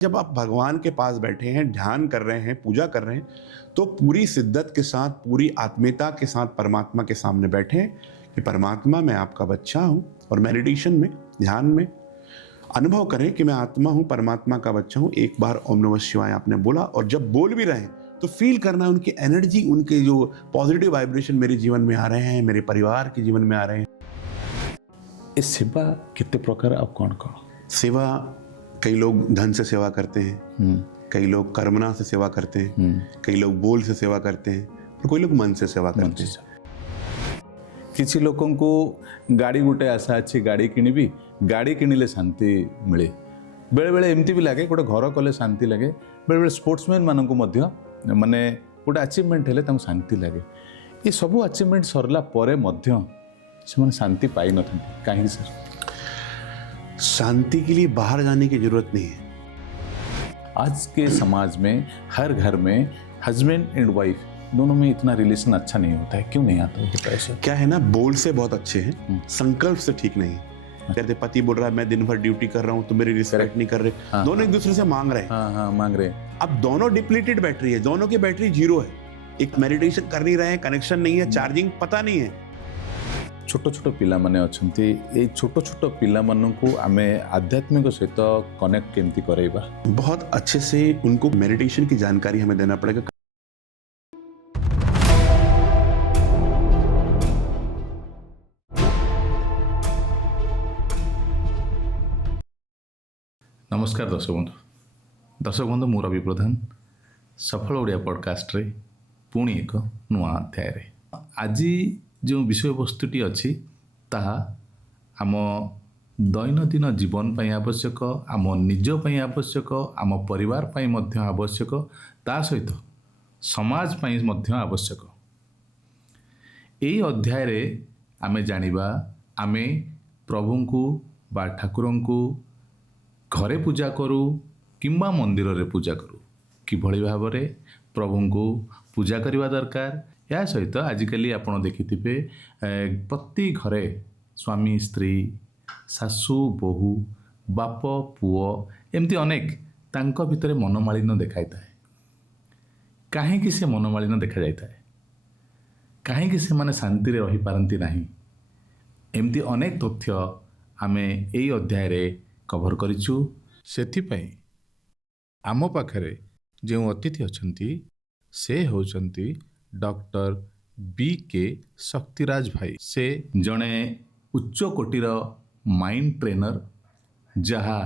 जब आप भगवान के पास बैठे हैं, ध्यान कर रहे हैं, पूजा कर रहे हैं, तो पूरी शिद्दत के साथ, पूरी आत्मीयता के साथ परमात्मा के सामने बैठे हैं कि परमात्मा मैं आपका बच्चा हूँ। और मेडिटेशन में, ध्यान में अनुभव करें कि मैं आत्मा हूँ, परमात्मा का बच्चा हूँ। एक बार ओम नमः शिवाय आपने बोला, और जब बोल भी रहे हैं तो फील करना है उनकी एनर्जी, उनके जो पॉजिटिव वाइब्रेशन मेरे जीवन में आ रहे हैं, मेरे परिवार के जीवन में आ रहे हैं। ए सेवा कितने प्रकार आप कौन कौन? सेवा, कई लोग धन से सेवा करते हैं, कई लोग कर्मना से सेवा करते हैं, कई लोग बोल से सेवा करते हैं, और कोई लोग मन से सेवा करते हैं। किसी लोगों को गाड़ी गोटे आशा अच्छी, गाड़ी किनिबी, गाड़ी किनिले शांति मिले। बेले बेले एमती भी लगे गोटे घर कले शांति लगे। बेले बेले स्पोर्ट्समैन मानक मध्य माने गोटे अचिवमेंट हेले तांको शांति लगे। ये सब अचिवमेंट सरला परे मध्य से शांति पाई न था। कहीं सर शांति के लिए बाहर जाने की जरूरत नहीं है। आज के समाज में हर घर में हस्बैंड एंड वाइफ दोनों में इतना रिलेशन अच्छा नहीं होता है। क्यों नहीं आता होता ऐसा? क्या है ना, बोल से बहुत अच्छे हैं, संकल्प से ठीक नहीं। कहते पति बोल रहा है मैं दिन भर ड्यूटी कर रहा हूँ, तो मेरी रिस्पेक्ट नहीं कर रहे। हाँ, दोनों एक दूसरे से मांग रहे हैं। हाँ, मांग रहे। अब दोनों डिप्लीटेड बैटरी है, दोनों की बैटरी जीरो है। एक मेडिटेशन कर नहीं रहे हैं, कनेक्शन नहीं है, चार्जिंग पता नहीं है। छोट छोट पिला माने अछंती, ए छोट छोट पिला मानन को हमें आध्यात्मिक सहित कनेक्ट केमती करैबा? बहुत अच्छे से उनको मेडिटेशन की जानकारी हमें देना पड़ेगा। नमस्कार दर्शक बंधु मु रवि प्रधान सफल ओडिया पॉडकास्ट रे पुणी एक नुआ अध्याय रे आज जो विषय वस्तुटी अच्छी ताहा आम दैनंदिन जीवन पाई आवश्यक, आम निज पाई आवश्यक, आम परिवार पाई मध्य आवश्यक, ता सहित समाज पाई मध्य आवश्यक। एई अध्याय रे आमे जानिबा आमे प्रभु को बा ठाकुर को घरे पूजा करूँ किंबा मंदिर रे पूजा करूँ, किभली भाव रे प्रभु को पूजा करवा दरकार। या सहित आजिकली आपण देखिथिबे प्रति घरे स्वामी स्त्री, सासू बहु, बाप पुओ एमती अनेक तांको भितरे मनोमालिन्य देखाई थाए। काहेकि से मनोमालिन्य देखा जाता है? काहेकि से माने शांति रे रही पारंती नहीं? एमती अनेक तथ्य आमे एई अध्याय रे कभर करिछु। सेथिपाई आम पाखरे जो अतिथि अछंती से होचंती डॉक्टर बी.के. शक्तिराज भाई। से जड़े उच्च कोटीर माइंड ट्रेनर, जहा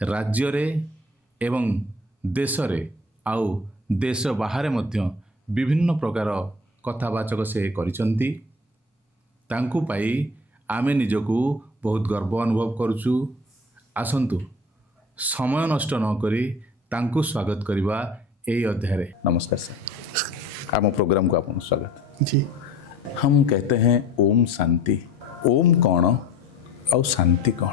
राज्य रे एवं देश रे आउ देश बाहर मध्य विभिन्न प्रकार कथावाचक से करिसंती। तांकु पाई आमे निजको बहुत गर्व अनुभव करुचु। आसंतु समय नष्ट न करी तांकु स्वागत करवा यही अध्याय रे। नमस्कार सर, आम प्रोग्राम को आपको स्वागत जी। हम कहते हैं ओम शांति। ओम कौन और शांति कौन?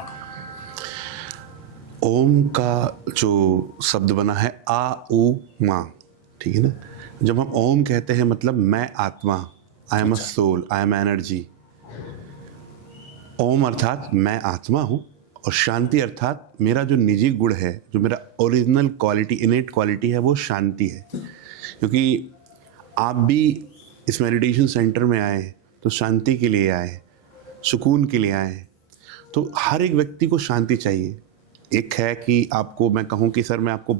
ओम का जो शब्द बना है आ उ मा, ठीक है ना। जब हम ओम कहते हैं मतलब मैं आत्मा, I am a soul, I am energy. Om अर्थात मैं आत्मा हूँ, और शांति अर्थात मेरा जो निजी गुण है, जो मेरा ओरिजिनल क्वालिटी, इनेट क्वालिटी है, वो शांति है। क्योंकि आप भी इस मेडिटेशन सेंटर में आए हैं तो शांति के लिए आए हैं, सुकून के लिए आए हैं। तो हर एक व्यक्ति को शांति चाहिए। एक है कि आपको मैं कहूँ कि सर मैं आपको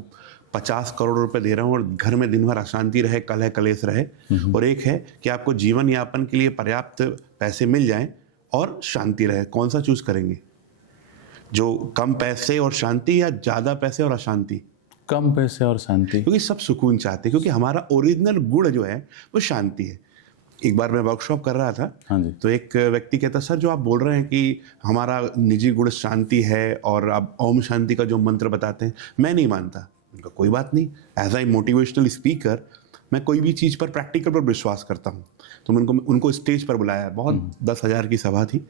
50 करोड़ रुपए दे रहा हूँ और घर में दिन भर अशांति रहे, कलह कलेश रहे। और एक है कि आपको जीवन यापन के लिए पर्याप्त पैसे मिल जाएं और शांति रहे। कौन सा चूज करेंगे? जो कम पैसे और शांति, या ज़्यादा पैसे और अशांति? कम पैसे और शांति। क्योंकि सब सुकून चाहते हैं, क्योंकि हमारा ओरिजिनल गुण जो है वो शांति है। एक बार मैं वर्कशॉप कर रहा था, हाँ जी। तो एक व्यक्ति कहता सर जो आप बोल रहे हैं कि हमारा निजी गुण शांति है और आप ओम शांति का जो मंत्र बताते हैं, मैं नहीं मानता। उनका कोई बात नहीं, एज आई मोटिवेशनल स्पीकर मैं कोई भी चीज़ पर प्रैक्टिकल पर विश्वास करता हूँ। तो मैं उनको स्टेज पर बुलाया, बहुत 10,000 की सभा थी।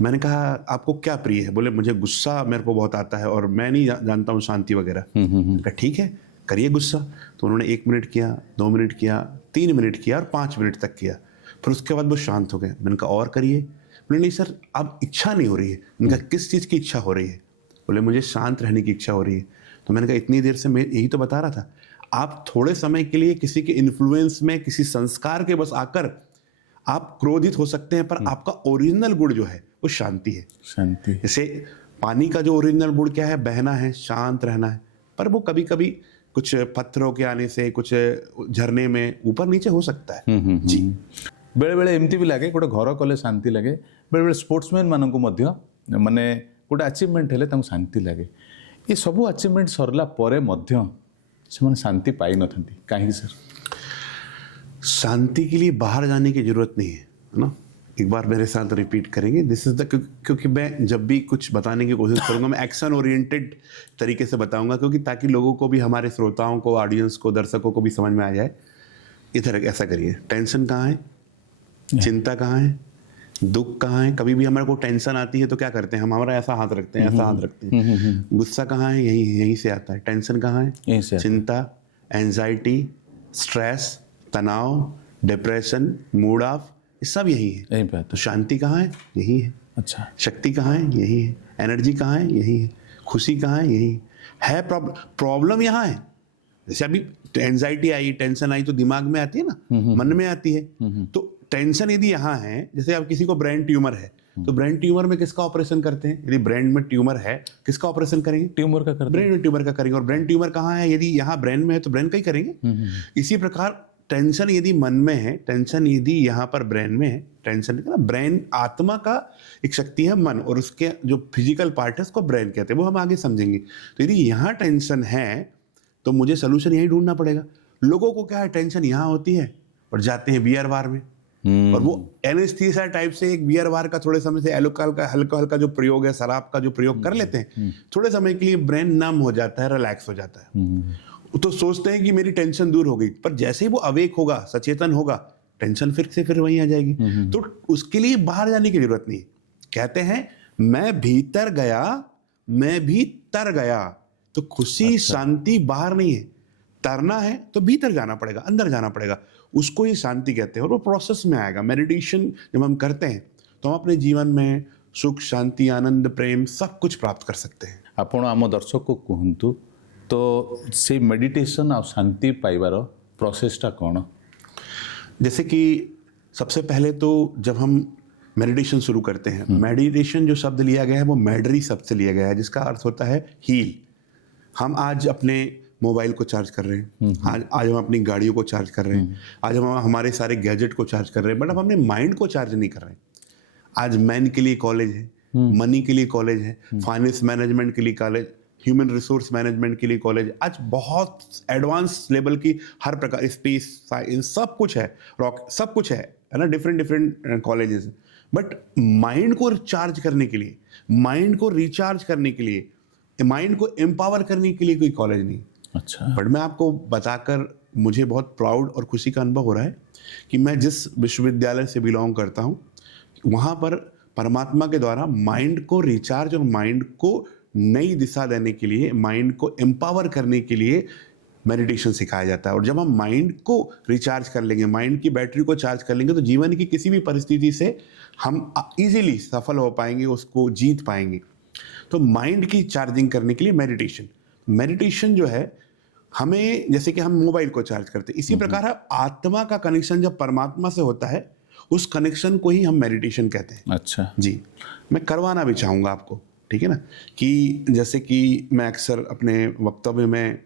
मैंने कहा आपको क्या प्रिय है? बोले मुझे गुस्सा मेरे को बहुत आता है और मैं नहीं जानता हूँ शांति वगैरह। कहा ठीक है, करिए गुस्सा। तो उन्होंने 1 मिनट किया, 2 मिनट किया, 3 मिनट किया और 5 मिनट तक किया। फिर उसके बाद वो शांत हो गए। मैंने कहा और करिए। बोले नहीं सर अब इच्छा नहीं हो रही है। मैंने कहा किस चीज़ की इच्छा हो रही है? बोले मुझे शांत रहने की इच्छा हो रही है। तो मैंने कहा इतनी देर से मैं यही तो बता रहा था, आप थोड़े समय के लिए किसी के इन्फ्लुएंस में, किसी संस्कार के बस आकर आप क्रोधित हो सकते हैं, पर आपका ओरिजिनल गुण जो है वो शांति है। शांति। जैसे पानी का जो ओरिजिनल गुण क्या है, बहना है, शांत रहना है, पर वो कभी कभी कुछ पत्थरों के आने से, कुछ झरने में ऊपर नीचे हो सकता है। जी। बेले बेले एमती भी लगे गोटे घर कले शांति लगे, बेले बेले स्पोर्ट्समैन मानक माने गोटे अचिवमेंट हेले तांको शांति लगे। ये सब अचिवमेंट सरला परे मध्य से शांति पाई न था कहीं सर? शांति के लिए बाहर जाने की जरूरत नहीं है ना। एक बार मेरे साथ रिपीट करेंगे, दिस इज द, क्योंकि मैं जब भी कुछ बताने की कोशिश करूंगा मैं एक्शन ओरिएंटेड तरीके से बताऊंगा, क्योंकि ताकि लोगों को भी, हमारे श्रोताओं को, ऑडियंस को, दर्शकों को भी समझ में आ जाए। इधर ऐसा करिए, टेंशन कहाँ है, चिंता कहाँ है, दुख कहाँ है। कभी भी हमारे को टेंशन आती है तो क्या करते हैं, हम हमारा ऐसा हाथ रखते हैं, ऐसा हाथ रखते हैं। गुस्सा कहाँ है, यहीं से आता है। टेंशन कहाँ है, चिंता, एंजाइटी, स्ट्रेस, तनाव, डिप्रेशन, मूड ऑफ, ये सब यही है। यहीं पे तो शांति कहाँ है, यही है। अच्छा। शक्ति कहाँ है, यही है। एनर्जी कहाँ है, यही है। खुशी कहाँ है, यही है। प्रॉब्लम यहाँ है। जैसे अभी एंजाइटी आई, टेंशन आई तो दिमाग में आती है ना, मन में आती है। तो टेंशन यदि यहाँ है, जैसे अब किसी को ब्रेन ट्यूमर है, तो ब्रेन ट्यूमर में किसका ऑपरेशन करते हैं? यदि ब्रेन में ट्यूमर है, किसका ऑपरेशन करेंगे? ट्यूमर का करते ब्रेन में ट्यूमर का करेंगे। और ब्रेन ट्यूमर कहाँ है? यदि यहाँ ब्रेन में है तो ब्रेन का ही करेंगे। इसी प्रकार टेंशन यदि मन में है, टेंशन यदि यहाँ पर ब्रेन में है, टेंशन ना, ब्रेन आत्मा का एक शक्ति है मन, और उसके जो फिजिकल पार्ट है उसको ब्रेन कहते हैं, वो हम आगे समझेंगे। तो यदि यहाँ टेंशन है तो मुझे सोल्यूशन यही ढूंढना पड़ेगा। लोगों को क्या है, टेंशन यहाँ होती है और जाते हैं बियर बार में, और वो एनेस्थीसिया टाइप से एक बियर बार का थोड़े समय से एल्कोहल का हल्का हल्का जो प्रयोग है, शराब का जो प्रयोग कर लेते हैं, थोड़े समय के लिए ब्रेन नम हो जाता है, रिलैक्स हो जाता है। तो सोचते हैं कि मेरी टेंशन दूर हो गई, पर जैसे ही वो अवेक होगा, सचेतन होगा, टेंशन फिर से फिर वहीं आ जाएगी। तो उसके लिए बाहर जाने की जरूरत नहीं। कहते हैं मैं भीतर गया, मैं भी तर गया। तो खुशी, शांति बाहर नहीं है। तरना है तो भीतर जाना पड़ेगा, अंदर जाना पड़ेगा, उसको ही शांति कहते हैं। और वो प्रोसेस में आएगा। मेडिटेशन जब हम करते हैं तो हम अपने जीवन में सुख, शांति, आनंद, प्रेम सब कुछ प्राप्त कर सकते हैं। आपण आम दर्शक को कहतु तो से मेडिटेशन और शांति पाइबार प्रोसेसटा कौन? जैसे कि सबसे पहले तो जब हम मेडिटेशन शुरू करते हैं, मेडिटेशन जो शब्द लिया गया है वो मैडरी शब्द से लिया गया है, जिसका अर्थ होता है हील। हम आज अपने मोबाइल को चार्ज कर रहे हैं, आज हम अपनी गाड़ियों को चार्ज कर रहे हैं, आज हम हमारे सारे गैजेट को चार्ज कर रहे हैं, बट हम अपने माइंड को चार्ज नहीं कर रहे हैं। आज मैन के लिए कॉलेज है, मनी के लिए कॉलेज है, फाइनेंस मैनेजमेंट के लिए कॉलेज, ह्यूमन रिसोर्स मैनेजमेंट के लिए कॉलेज, आज बहुत एडवांस लेवल की हर प्रकार, स्पेस साइंस सब कुछ है, रॉक सब कुछ है ना, डिफरेंट कॉलेजेस। बट माइंड को चार्ज करने के लिए, माइंड को रिचार्ज करने के लिए, माइंड को एम्पावर करने के लिए कोई कॉलेज नहीं। अच्छा। बट मैं आपको बताकर मुझे बहुत प्राउड और खुशी का अनुभव हो रहा है कि मैं जिस विश्वविद्यालय से बिलोंग करता हूँ, वहाँ पर परमात्मा के द्वारा माइंड को रिचार्ज और माइंड को नई दिशा देने के लिए, माइंड को एम्पावर करने के लिए मेडिटेशन सिखाया जाता है। और जब हम माइंड को रिचार्ज कर लेंगे, माइंड की बैटरी को चार्ज कर लेंगे, तो जीवन की किसी भी परिस्थिति से हम इजीली सफल हो पाएंगे, उसको जीत पाएंगे। तो माइंड की चार्जिंग करने के लिए मेडिटेशन जो है, हमें जैसे कि हम मोबाइल को चार्ज करते हैं, इसी प्रकार आत्मा का कनेक्शन जब परमात्मा से होता है, उस कनेक्शन को ही हम मेडिटेशन कहते हैं। अच्छा जी, मैं करवाना भी चाहूँगा आपको, ठीक है ना, कि जैसे कि मैं अक्सर अपने वक्तव्य में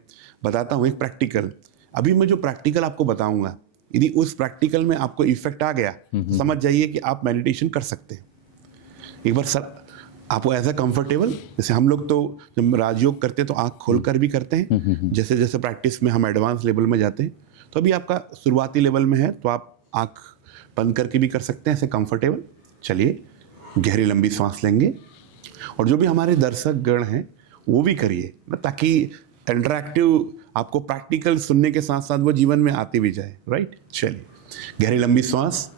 बताता हूँ एक प्रैक्टिकल। अभी मैं जो प्रैक्टिकल आपको बताऊंगा, यदि उस प्रैक्टिकल में आपको इफेक्ट आ गया, समझ जाइए कि आप मेडिटेशन कर सकते हैं। एक बार सर आपको ऐसा कंफर्टेबल, जैसे हम लोग तो जब राजयोग करते हैं तो आँख खोलकर भी करते हैं, जैसे जैसे प्रैक्टिस में हम एडवांस लेवल में जाते हैं, तो अभी आपका शुरुआती लेवल में है तो आप आँख बंद करके भी कर सकते हैं, ऐसे कंफर्टेबल। चलिए, गहरी लंबी सांस लेंगे, और जो भी हमारे दर्शक गण हैं वो भी करिए, ताकि इंटरैक्टिव आपको प्रैक्टिकल सुनने के साथ साथ वो जीवन में आते भी जाए। राइट, चलिए, गहरी लंबी सांस,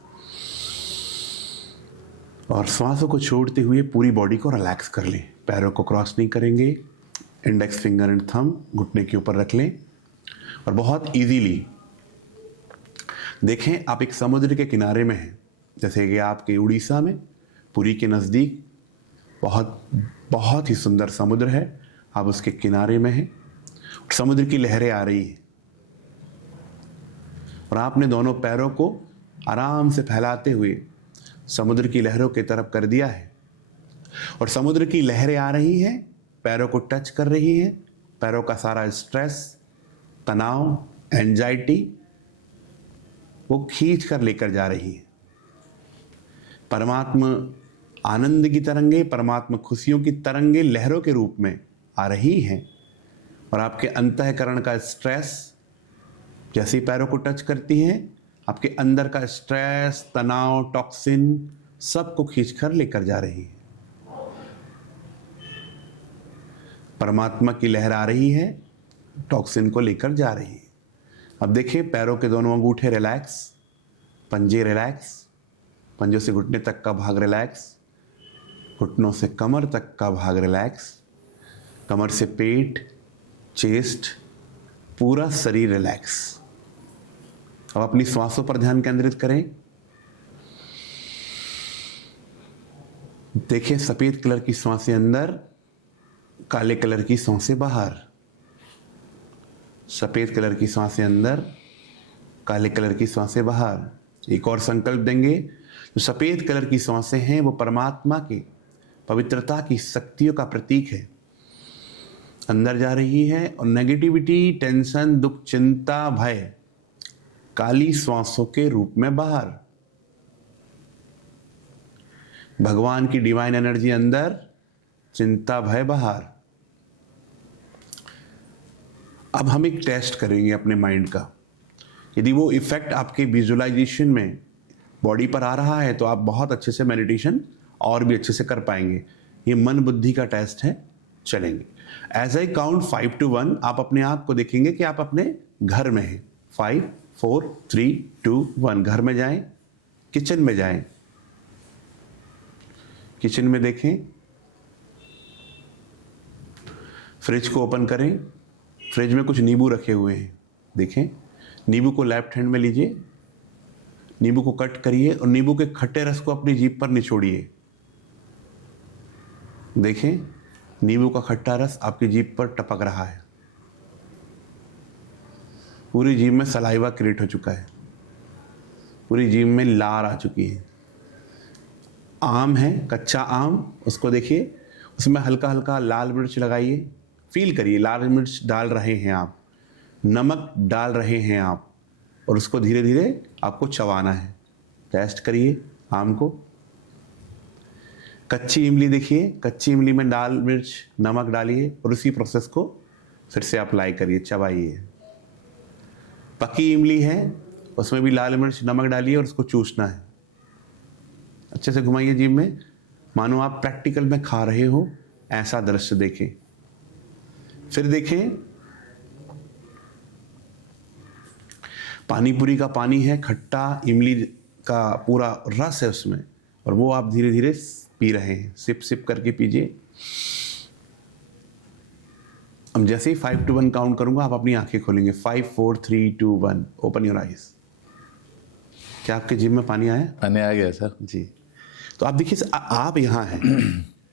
और सांसों को छोड़ते हुए पूरी बॉडी को रिलैक्स कर लें। पैरों को क्रॉस नहीं करेंगे, इंडेक्स फिंगर एंड थंब घुटने के ऊपर रख लें, और बहुत इजीली देखें आप एक समुद्र के किनारे में हैं, जैसे कि आपके उड़ीसा में पुरी के नज़दीक बहुत बहुत ही सुंदर समुद्र है, आप उसके किनारे में हैं। समुद्र की लहरें आ रही हैं और आपने दोनों पैरों को आराम से फैलाते हुए समुद्र की लहरों की तरफ कर दिया है और समुद्र की लहरें आ रही हैं, पैरों को टच कर रही हैं, पैरों का सारा स्ट्रेस, तनाव, एंजाइटी वो खींच कर लेकर जा रही है। परमात्मा आनंद की तरंगे, परमात्मा खुशियों की तरंगे लहरों के रूप में आ रही हैं और आपके अंतःकरण का स्ट्रेस जैसे ही पैरों को टच करती हैं, आपके अंदर का स्ट्रेस, तनाव, टॉक्सिन सबको खींचकर लेकर जा रही है। परमात्मा की लहर आ रही है, टॉक्सिन को लेकर जा रही है। अब देखिए पैरों के दोनों अंगूठे रिलैक्स, पंजे रिलैक्स, पंजों से घुटने तक का भाग रिलैक्स, घुटनों से कमर तक का भाग रिलैक्स, कमर से पेट, चेस्ट, पूरा शरीर रिलैक्स। अब अपनी श्वासों पर ध्यान केंद्रित करें। देखिए सफेद कलर की श्वासें अंदर, काले कलर की सांसें बाहर। सफेद कलर की सांसें अंदर, काले कलर की सांसें बाहर। एक और संकल्प देंगे, जो सफेद कलर की सांसें हैं वो परमात्मा की पवित्रता की शक्तियों का प्रतीक है, अंदर जा रही है और नेगेटिविटी, टेंशन, दुख, चिंता, भय काली श्वासों के रूप में बाहर। भगवान की डिवाइन एनर्जी अंदर, चिंता, भय बाहर। अब हम एक टेस्ट करेंगे अपने माइंड का। यदि वो इफेक्ट आपके विजुअलाइजेशन में बॉडी पर आ रहा है तो आप बहुत अच्छे से मेडिटेशन और भी अच्छे से कर पाएंगे। ये मन बुद्धि का टेस्ट है, चलेंगे। एज आई काउंट 5 to 1 आप अपने आप को देखेंगे कि आप अपने घर में हैं। 5, 4, 3, 2, 1। घर में जाएं, किचन में जाएं, किचन में देखें, फ्रिज को ओपन करें, फ्रिज में कुछ नींबू रखे हुए हैं, देखें। नींबू को लेफ्ट हैंड में लीजिए, नींबू को कट करिए और नींबू के खट्टे रस को अपनी जीभ पर निचोड़िए। देखें नींबू का खट्टा रस आपकी जीभ पर टपक रहा है, पूरी जीभ में सलाइवा क्रिएट हो चुका है, पूरी जीभ में लार आ चुकी है। आम है, कच्चा आम, उसको देखिए, उसमें हल्का हल्का लाल मिर्च लगाइए, फील करिए लाल मिर्च डाल रहे हैं आप, नमक डाल रहे हैं आप, और उसको धीरे धीरे आपको चबाना है। टेस्ट करिए आम को। कच्ची इमली देखिए, कच्ची इमली में लाल मिर्च, नमक डालिए और उसी प्रोसेस को फिर से अप्लाई करिए, चबाइए। पकी इमली है, उसमें भी लाल मिर्च, नमक डालिए और उसको चूसना है। अच्छे से घुमाइए जीभ में, मानो आप प्रैक्टिकल में खा रहे हो, ऐसा दृश्य देखें। फिर देखें पानी पूरी का पानी है, खट्टा इमली का पूरा रस है उसमें, और वो आप धीरे धीरे पी रहे हैं, सिप सिप करके पीजिए। अब जैसे ही 5 to 1 काउंट करूंगा आप अपनी आंखें खोलेंगे। 5, 4, 3, 2, 1। Open your eyes. क्या आपके जीभ में पानी आया? पानी आ गया सर जी। तो आप देखिए आप यहाँ हैं,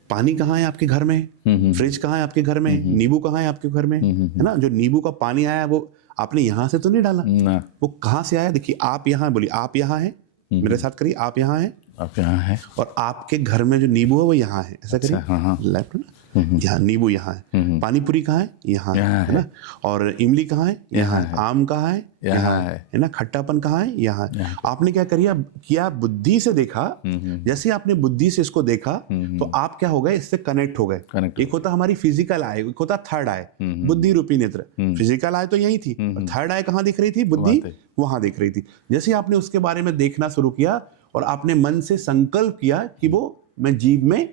पानी कहाँ है आपके घर में? फ्रिज कहाँ है आपके घर में? नींबू कहाँ है आपके घर में? है ना? जो नींबू का पानी आया वो आपने यहाँ से तो नहीं डाला ना। वो कहाँ से आया? देखिए आप यहाँ, बोलिए आप यहाँ हैं, मेरे साथ करिए, आप यहाँ हैं, आप यहाँ हैं, और आपके घर में जो नींबू है वो यहाँ है। ऐसा करिए, हाँ। लेफ्ट ना, यहाँ नींबू यहाँ है, पानी पूरी कहाँ है? यहाँ है ना, और इमली कहाँ है? यहाँ है, आम कहाँ है? यहाँ है ना, खट्टापन कहाँ है? यहाँ है। आपने क्या किया? बुद्धि से देखा। जैसे आपने बुद्धि से इसको देखा तो आप क्या हो गए? इससे कनेक्ट हो गए। एक होता हमारी फिजिकल आई, एक होता थर्ड आई, बुद्धि रूपी नेत्र। फिजिकल आई तो यही थी, थर्ड आई कहाँ दिख रही थी? बुद्धि वहां दिख रही थी। जैसे आपने उसके बारे में देखना शुरू किया और आपने मन से संकल्प किया कि वो मैं जीभ में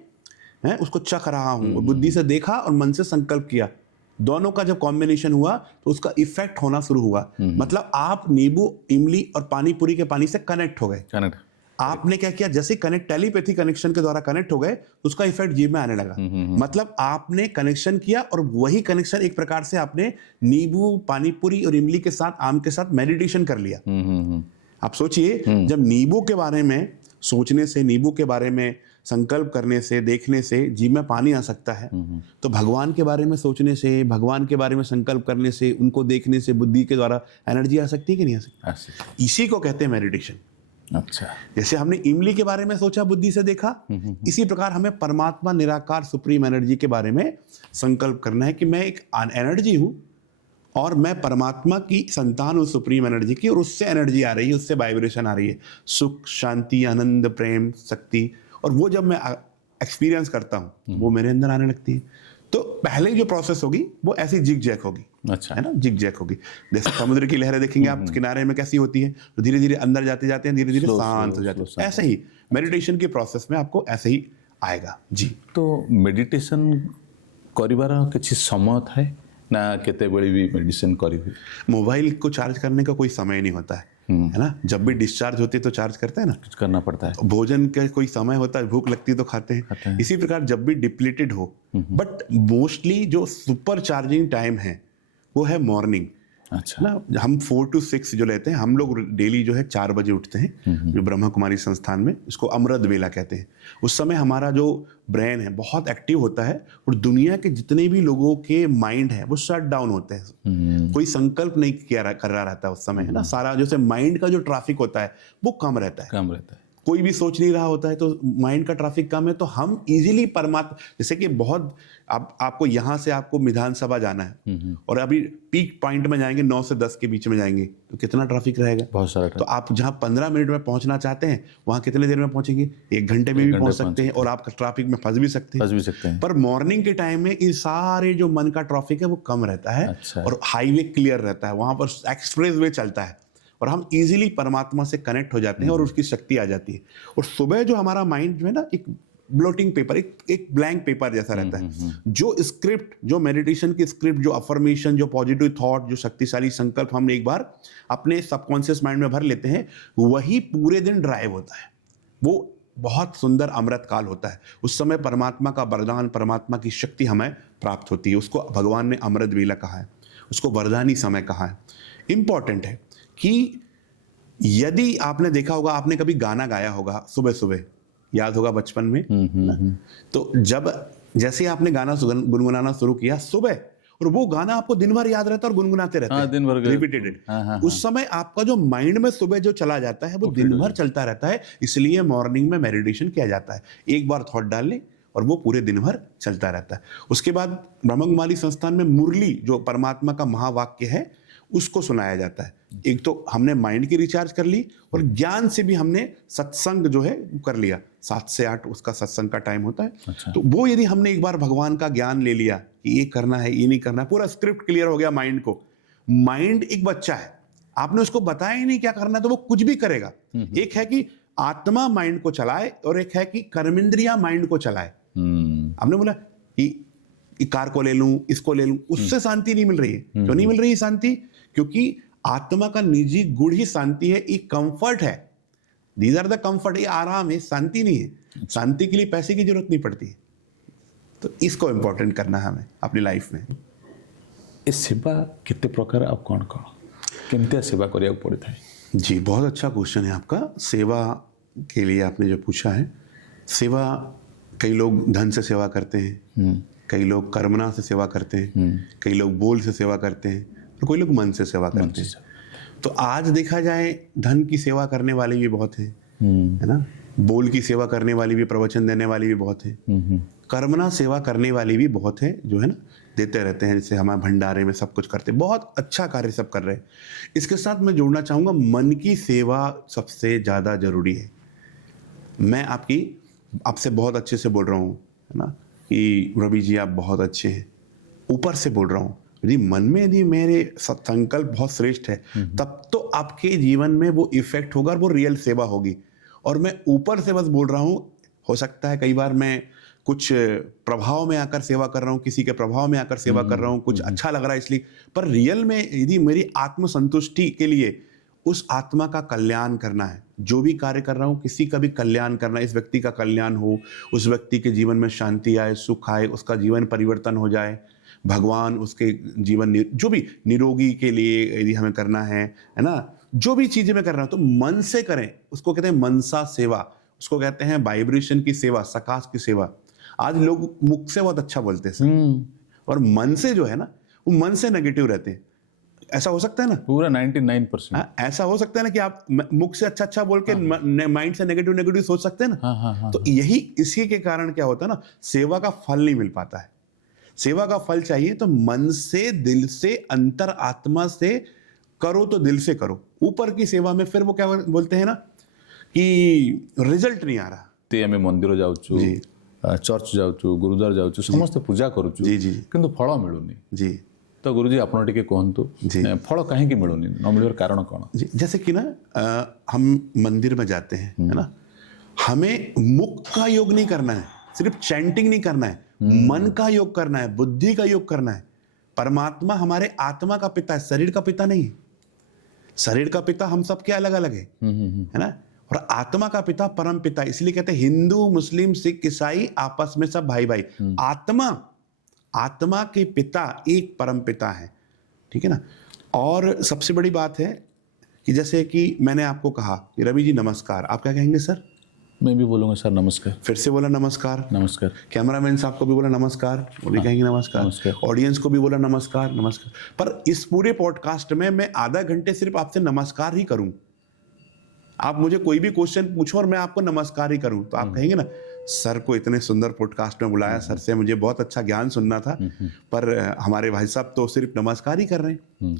है उसको चख रहा हूं, बुद्धि से देखा और मन से संकल्प किया, दोनों का जब कॉम्बिनेशन हुआ तो उसका इफेक्ट होना शुरू हुआ। मतलब आप नींबू, इमली और पानी पूरी के पानी से कनेक्ट हो गए। आपने क्या किया? जैसे कनेक्ट, टेलीपैथी कनेक्शन के द्वारा कनेक्ट हो गए तो उसका इफेक्ट जीभ में आने लगा। मतलब आपने कनेक्शन किया और वही कनेक्शन एक प्रकार से आपने नींबू, पानी पूरी और इमली के साथ, आम के साथ मेडिटेशन कर लिया। आप सोचिए, जब नींबू के बारे में सोचने से, नींबू के बारे में संकल्प करने से, देखने से जीव में पानी आ सकता है। तो भगवान के बारे में सोचने से, भगवान के बारे में संकल्प करने से, उनको देखने से बुद्धि के द्वारा एनर्जी आ सकती है कि नहीं आ सकती? ऐसे। इसी को कहते हैं मेडिटेशन। अच्छा। जैसे हमने इमली के बारे में सोचा, बुद्धि से देखा, इसी प्रकार हमें परमात्मा निराकार सुप्रीम एनर्जी के बारे में संकल्प करना है कि मैं एक एनर्जी हूं और मैं परमात्मा की संतान हूं, सुप्रीम एनर्जी की, और उससे एनर्जी आ रही है, उससे वाइब्रेशन आ रही है, सुख, शांति, आनंद, प्रेम, शक्ति, और वो जब मैं एक्सपीरियंस करता हूं वो मेरे अंदर आने लगती है। तो पहले जो प्रोसेस होगी वो ऐसी जिग जैक होगी। अच्छा। है ना, जिग जैक होगी। जैसे समुद्र की लहरें देखेंगे आप किनारे में कैसी होती है, तो धीरे धीरे अंदर जाते जाते हैं, धीरे धीरे शांत हो जाते हैं। ऐसे ही मेडिटेशन के प्रोसेस में आपको ऐसे ही आएगा। जी। तो मेडिटेशन करिवार किसी समय थाए ना, केते बेले भी मेडिटेशन करिवे? मोबाइल को चार्ज करने का कोई समय नहीं होता है ना। जब भी डिस्चार्ज होती है तो चार्ज करते हैं ना, कुछ करना पड़ता है। भोजन का कोई समय होता है, भूख लगती है तो खाते हैं। इसी प्रकार जब भी डिप्लीटेड हो, बट मोस्टली जो सुपर चार्जिंग टाइम है वो है मॉर्निंग। अच्छा। ना, हम 4 to 6 जो लेते हैं, हम लोग डेली जो है 4 बजे उठते हैं, जो ब्रह्मा कुमारी संस्थान में इसको अमृत वेला कहते हैं। उस समय हमारा जो ब्रेन है बहुत एक्टिव होता है और दुनिया के जितने भी लोगों के माइंड है वो शट डाउन होते हैं। कोई संकल्प नहीं कर रहा रहता है उस समय, है ना। सारा जैसे माइंड का जो ट्रैफिक होता है वो कम रहता है, कम रहता है। कोई भी सोच नहीं रहा होता है, तो माइंड का ट्रैफिक कम है, तो हम इजीली परमात्मा, जैसे कि बहुत आपको यहाँ से आपको विधानसभा जाना है और अभी पीक पॉइंट में जाएंगे, 9 से 10 के बीच में जाएंगे, तो कितना ट्रैफिक रहेगा? बहुत सारा। तो आप जहाँ 15 मिनट में पहुंचना चाहते हैं वहां कितने देर में पहुंचेंगे? 1 घंटे में भी पहुंच सकते हैं, और आप ट्रैफिक में फंस भी सकते हैं। पर मॉर्निंग के टाइम में इन सारे जो मन का ट्रैफिक है वो कम रहता है। अच्छा। और हाईवे क्लियर रहता है, वहां पर एक्सप्रेस वे चलता है और हम इजीली परमात्मा से कनेक्ट हो जाते हैं और उसकी शक्ति आ जाती है। और सुबह जो हमारा माइंड जो है ना, एक ब्लोटिंग पेपर, एक ब्लैंक पेपर जैसा रहता है। जो स्क्रिप्ट, जो मेडिटेशन की स्क्रिप्ट, जो अफर्मेशन, जो पॉजिटिव थॉट, जो शक्तिशाली संकल्प हम एक बार अपने सबकॉन्शियस माइंड में भर लेते हैं, वही पूरे दिन ड्राइव होता है। वो बहुत सुंदर अमृत काल होता है। उस समय परमात्मा का वरदान, परमात्मा की शक्ति हमें प्राप्त होती है। उसको भगवान ने अमृत वेला कहा है, उसको वरदानी समय कहा है। इंपॉर्टेंट है कि यदि आपने देखा होगा, आपने कभी गाना गाया होगा सुबह सुबह, याद होगा बचपन में, तो जब जैसे आपने गाना गुनगुनाना शुरू किया सुबह, और वो गाना आपको दिन भर याद रहता है और गुनगुनाते रहते हैं, दिन भर रिपीटेड। उस समय आपका जो माइंड में सुबह जो चला जाता है वो दिन भर चलता रहता है। इसलिए मॉर्निंग में मेडिटेशन किया जाता है। एक बार थॉट डाल ले और वो पूरे दिन भर चलता रहता है। उसके बाद ब्रह्मा कुमारी संस्थान में मुरली, जो परमात्मा का महावाक्य है, उसको सुनाया जाता है। एक तो हमने माइंड की रिचार्ज कर ली और ज्ञान से भी हमने सत्संग जो है कर लिया। 7 से 8 उसका सत्संग का टाइम होता है। अच्छा। तो वो यदि हमने एक बार भगवान का ज्ञान ले लिया कि ये करना है, ये नहीं करना है, पूरा स्क्रिप्ट क्लियर हो गया माइंड को। माइंड एक बच्चा है, आपने उसको बताया ही नहीं क्या करना है तो वो कुछ भी करेगा। एक है कि आत्मा माइंड को चलाए और एक है कि कर्मेंद्रिया माइंड को चलाए। आपने बोला कि कार को ले लूं, इसको ले लूं, उससे शांति नहीं मिल रही है। क्यों नहीं मिल रही है शांति? क्योंकि आत्मा का निजी गुण ही शांति है, एक कंफर्ट है। दीज आर द कंफर्ट, ये आराम है, शांति नहीं है। शांति के लिए पैसे की जरूरत नहीं पड़ती है। तो इसको इंपॉर्टेंट करना है हमें अपनी लाइफ में। ए सेवा कितने प्रकार आप कौन केमती सेवा करिया पड़ता है? जी, बहुत अच्छा क्वेश्चन है आपका। सेवा के लिए आपने जो पूछा है, सेवा कई लोग धन से सेवा करते हैं, कई लोग कर्मणा से सेवा करते हैं, कई लोग बोल से सेवा करते हैं, और कोई लोग मन से सेवा करते हैं। तो आज देखा जाए, धन की सेवा करने वाले भी बहुत हैं, है ना। बोल की सेवा करने वाली भी, प्रवचन देने वाली भी बहुत है, कर्मणा सेवा करने वाली भी बहुत है, जो है ना देते रहते हैं। जैसे हमारे भंडारे में सब कुछ करते हैं, बहुत अच्छा कार्य सब कर रहे हैं। इसके साथ मैं जोड़ना चाहूँगा, मन की सेवा सबसे ज़्यादा जरूरी है। मैं आपसे बहुत अच्छे से बोल रहा हूँ, है ना, कि रवि जी आप बहुत अच्छे हैं, ऊपर से बोल रहा हूँ। यदि मन में यदि मेरे संकल्प बहुत श्रेष्ठ है, तब तो आपके जीवन में वो इफेक्ट होगा और वो रियल सेवा होगी। और मैं ऊपर से बस बोल रहा हूँ, हो सकता है कई बार मैं कुछ प्रभाव में आकर सेवा कर रहा हूँ, किसी के प्रभाव में आकर सेवा कर रहा हूँ, कुछ अच्छा लग रहा है इसलिए, पर रियल में यदि मेरी आत्मसंतुष्टि के लिए उस आत्मा का कल्याण करना है, जो भी कार्य कर रहा हूँ किसी का भी कल्याण करना है, इस व्यक्ति का कल्याण हो, उस व्यक्ति के जीवन में शांति आए, सुख आए, उसका जीवन परिवर्तन हो जाए, भगवान उसके जीवन जो भी निरोगी के लिए यदि हमें करना है ना, जो भी चीजें मैं कर रहा हूँ तो मन से करें, उसको कहते हैं मनसा सेवा। उसको कहते हैं वाइब्रेशन की सेवा, सकाश की सेवा। आज लोग मुख से बहुत अच्छा बोलते हैं सर, और मन से जो है ना, वो मन से नेगेटिव रहते हैं। ऐसा हो सकता है ना? पूरा 99%। हाँ, ऐसा हो सकता है ना कि आप मुख से अच्छा अच्छा बोल के माइंड से नेगेटिव नेगेटिव सोच सकते हैं ना। हाँ। तो यही इसी के कारण क्या होता है ना, सेवा का फल नहीं मिल पाता है। सेवा का फल चाहिए तो मन से, दिल से, अंतर आत्मा से करो, तो दिल से करो। ऊपर की सेवा में फिर वो क्या बोलते हैं ना कि रिजल्ट नहीं आ रहा। ते आमे मंदिर जाउछु, चर्च जाउछु, गुरुद्वार जाउछु, समस्त पूजा करूछु, जी जी किंतु फल मिलुनी। जी। तो गुरुजी आपण टिके कहंतु फल काहे की मिलुनी, न मिलर कारण कोन? जी, जैसे कि ना हम मंदिर में जाते हैं, है ना, हमें मुख का योग नहीं करना है, सिर्फ चैंटिंग नहीं करना है, मन का योग करना है, बुद्धि का योग करना है। परमात्मा हमारे आत्मा का पिता है, शरीर का पिता नहीं है। शरीर का पिता हम सबके अलग अलग है ना, और आत्मा का पिता परम पिता। इसलिए कहते हैं हिंदू, मुस्लिम, सिख, ईसाई आपस में सब भाई भाई। आत्मा के पिता एक परम पिता है, ठीक है ना। और सबसे बड़ी बात है कि जैसे कि मैंने आपको कहा कि रवि जी नमस्कार, आप क्या कहेंगे सर? मैं भी बोलूंगा सर नमस्कार। फिर से बोला नमस्कार। नमस्कार। कैमरामैन साहब को भी बोला नमस्कार, वो भी कहेंगे नमस्कार। ऑडियंस को भी बोला नमस्कार नमस्कार। पर इस पूरे पॉडकास्ट में मैं आधा घंटे सिर्फ आपसे नमस्कार ही करूं। आप मुझे कोई भी क्वेश्चन पूछो और मैं आपको नमस्कार ही करूं, तो आप कहेंगे ना सर को इतने सुंदर पॉडकास्ट में बुलाया, सर से मुझे बहुत अच्छा ज्ञान सुनना था, पर हमारे भाई साहब तो सिर्फ नमस्कार ही कर रहे हैं।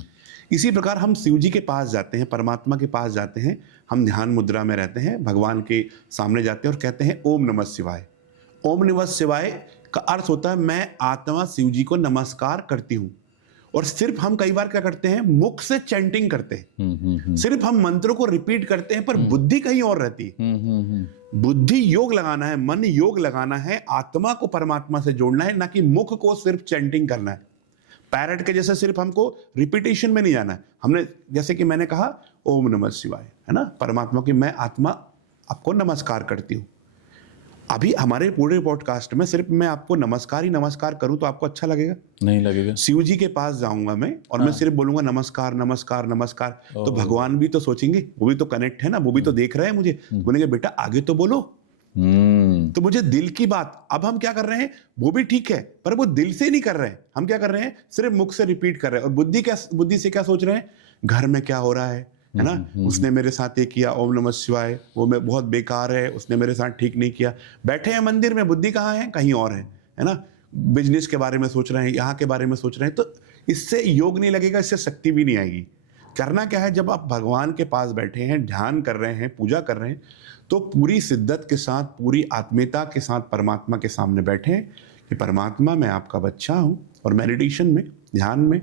इसी प्रकार हम शिव जी के पास जाते हैं, परमात्मा के पास जाते हैं, हम ध्यान मुद्रा में रहते हैं, भगवान के सामने जाते हैं और कहते हैं ओम नमः शिवाय। ओम नमः शिवाय का अर्थ होता है मैं आत्मा शिव जी को नमस्कार करती हूँ। और सिर्फ हम कई बार क्या करते हैं, मुख से चैंटिंग करते हैं, सिर्फ हम मंत्रों को रिपीट करते हैं, पर बुद्धि कहीं और रहती है। बुद्धि योग लगाना है, मन योग लगाना है, आत्मा को परमात्मा से जोड़ना है, ना कि मुख को सिर्फ चैंटिंग करना है। पैरट के जैसे सिर्फ हमको रिपीटेशन में नहीं जाना है। हमने जैसे कि मैंने कहा ओम नमः शिवाय, है ना, परमात्मा की मैं आत्मा आपको नमस्कार करती हूँ। अभी हमारे पूरे पॉडकास्ट में सिर्फ मैं आपको नमस्कार ही नमस्कार करूं तो आपको अच्छा लगेगा? नहीं लगेगा। शिव जी के पास जाऊंगा मैं और मैं सिर्फ बोलूंगा नमस्कार नमस्कार नमस्कार, तो भगवान भी तो सोचेंगे, वो भी तो कनेक्ट है ना, वो भी तो देख रहे हैं मुझे, बोलेंगे बेटा आगे तो बोलो। तो मुझे दिल की बात, अब हम क्या कर रहे हैं, वो भी ठीक है, पर वो दिल से नहीं कर रहे हैं। हम क्या कर रहे हैं, सिर्फ मुख से रिपीट कर रहे हैं। और बुद्धि से क्या सोच रहे हैं, घर में क्या हो रहा है ना, उसने मेरे साथ ये किया, ओम नमः शिवाय, वो मैं बहुत बेकार है, उसने मेरे साथ ठीक नहीं किया। बैठे हैं मंदिर में, बुद्धि कहाँ है, कहीं और है ना। बिजनेस के बारे में सोच रहे हैं, यहाँ के बारे में सोच रहे हैं, तो इससे योग नहीं लगेगा, इससे शक्ति भी नहीं आएगी। करना क्या है, जब आप भगवान के पास बैठे हैं, ध्यान कर रहे हैं, पूजा कर रहे हैं, तो पूरी शिद्दत के साथ, पूरी आत्मीयता के साथ परमात्मा के सामने बैठे कि परमात्मा मैं आपका बच्चा हूँ, और मेडिटेशन में, ध्यान में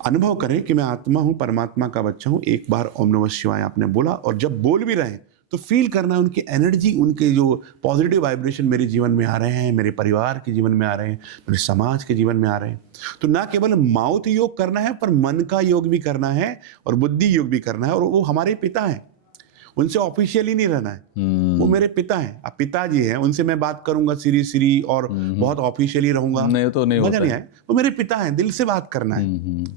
अनुभव करें कि मैं आत्मा हूँ, परमात्मा का बच्चा हूँ। एक बार ओम नमः शिवाय आपने बोला, और जब बोल भी रहे हैं तो फील करना है उनकी एनर्जी, उनके जो पॉजिटिव वाइब्रेशन मेरे जीवन में आ रहे हैं, मेरे परिवार के जीवन में आ रहे हैं, मेरे समाज के जीवन में आ रहे हैं। तो ना केवल माउथ योग करना है, पर मन का योग भी करना है और बुद्धि योग भी करना है। और वो हमारे पिता हैं, उनसे ऑफिशियली नहीं रहना है, वो मेरे पिता हैं। अब पिताजी हैं, उनसे मैं बात करूंगा श्री और बहुत ऑफिशियली रहूंगा, नहीं तो नहीं, मजा नहीं आए। वो मेरे पिता हैं, दिल से बात करना है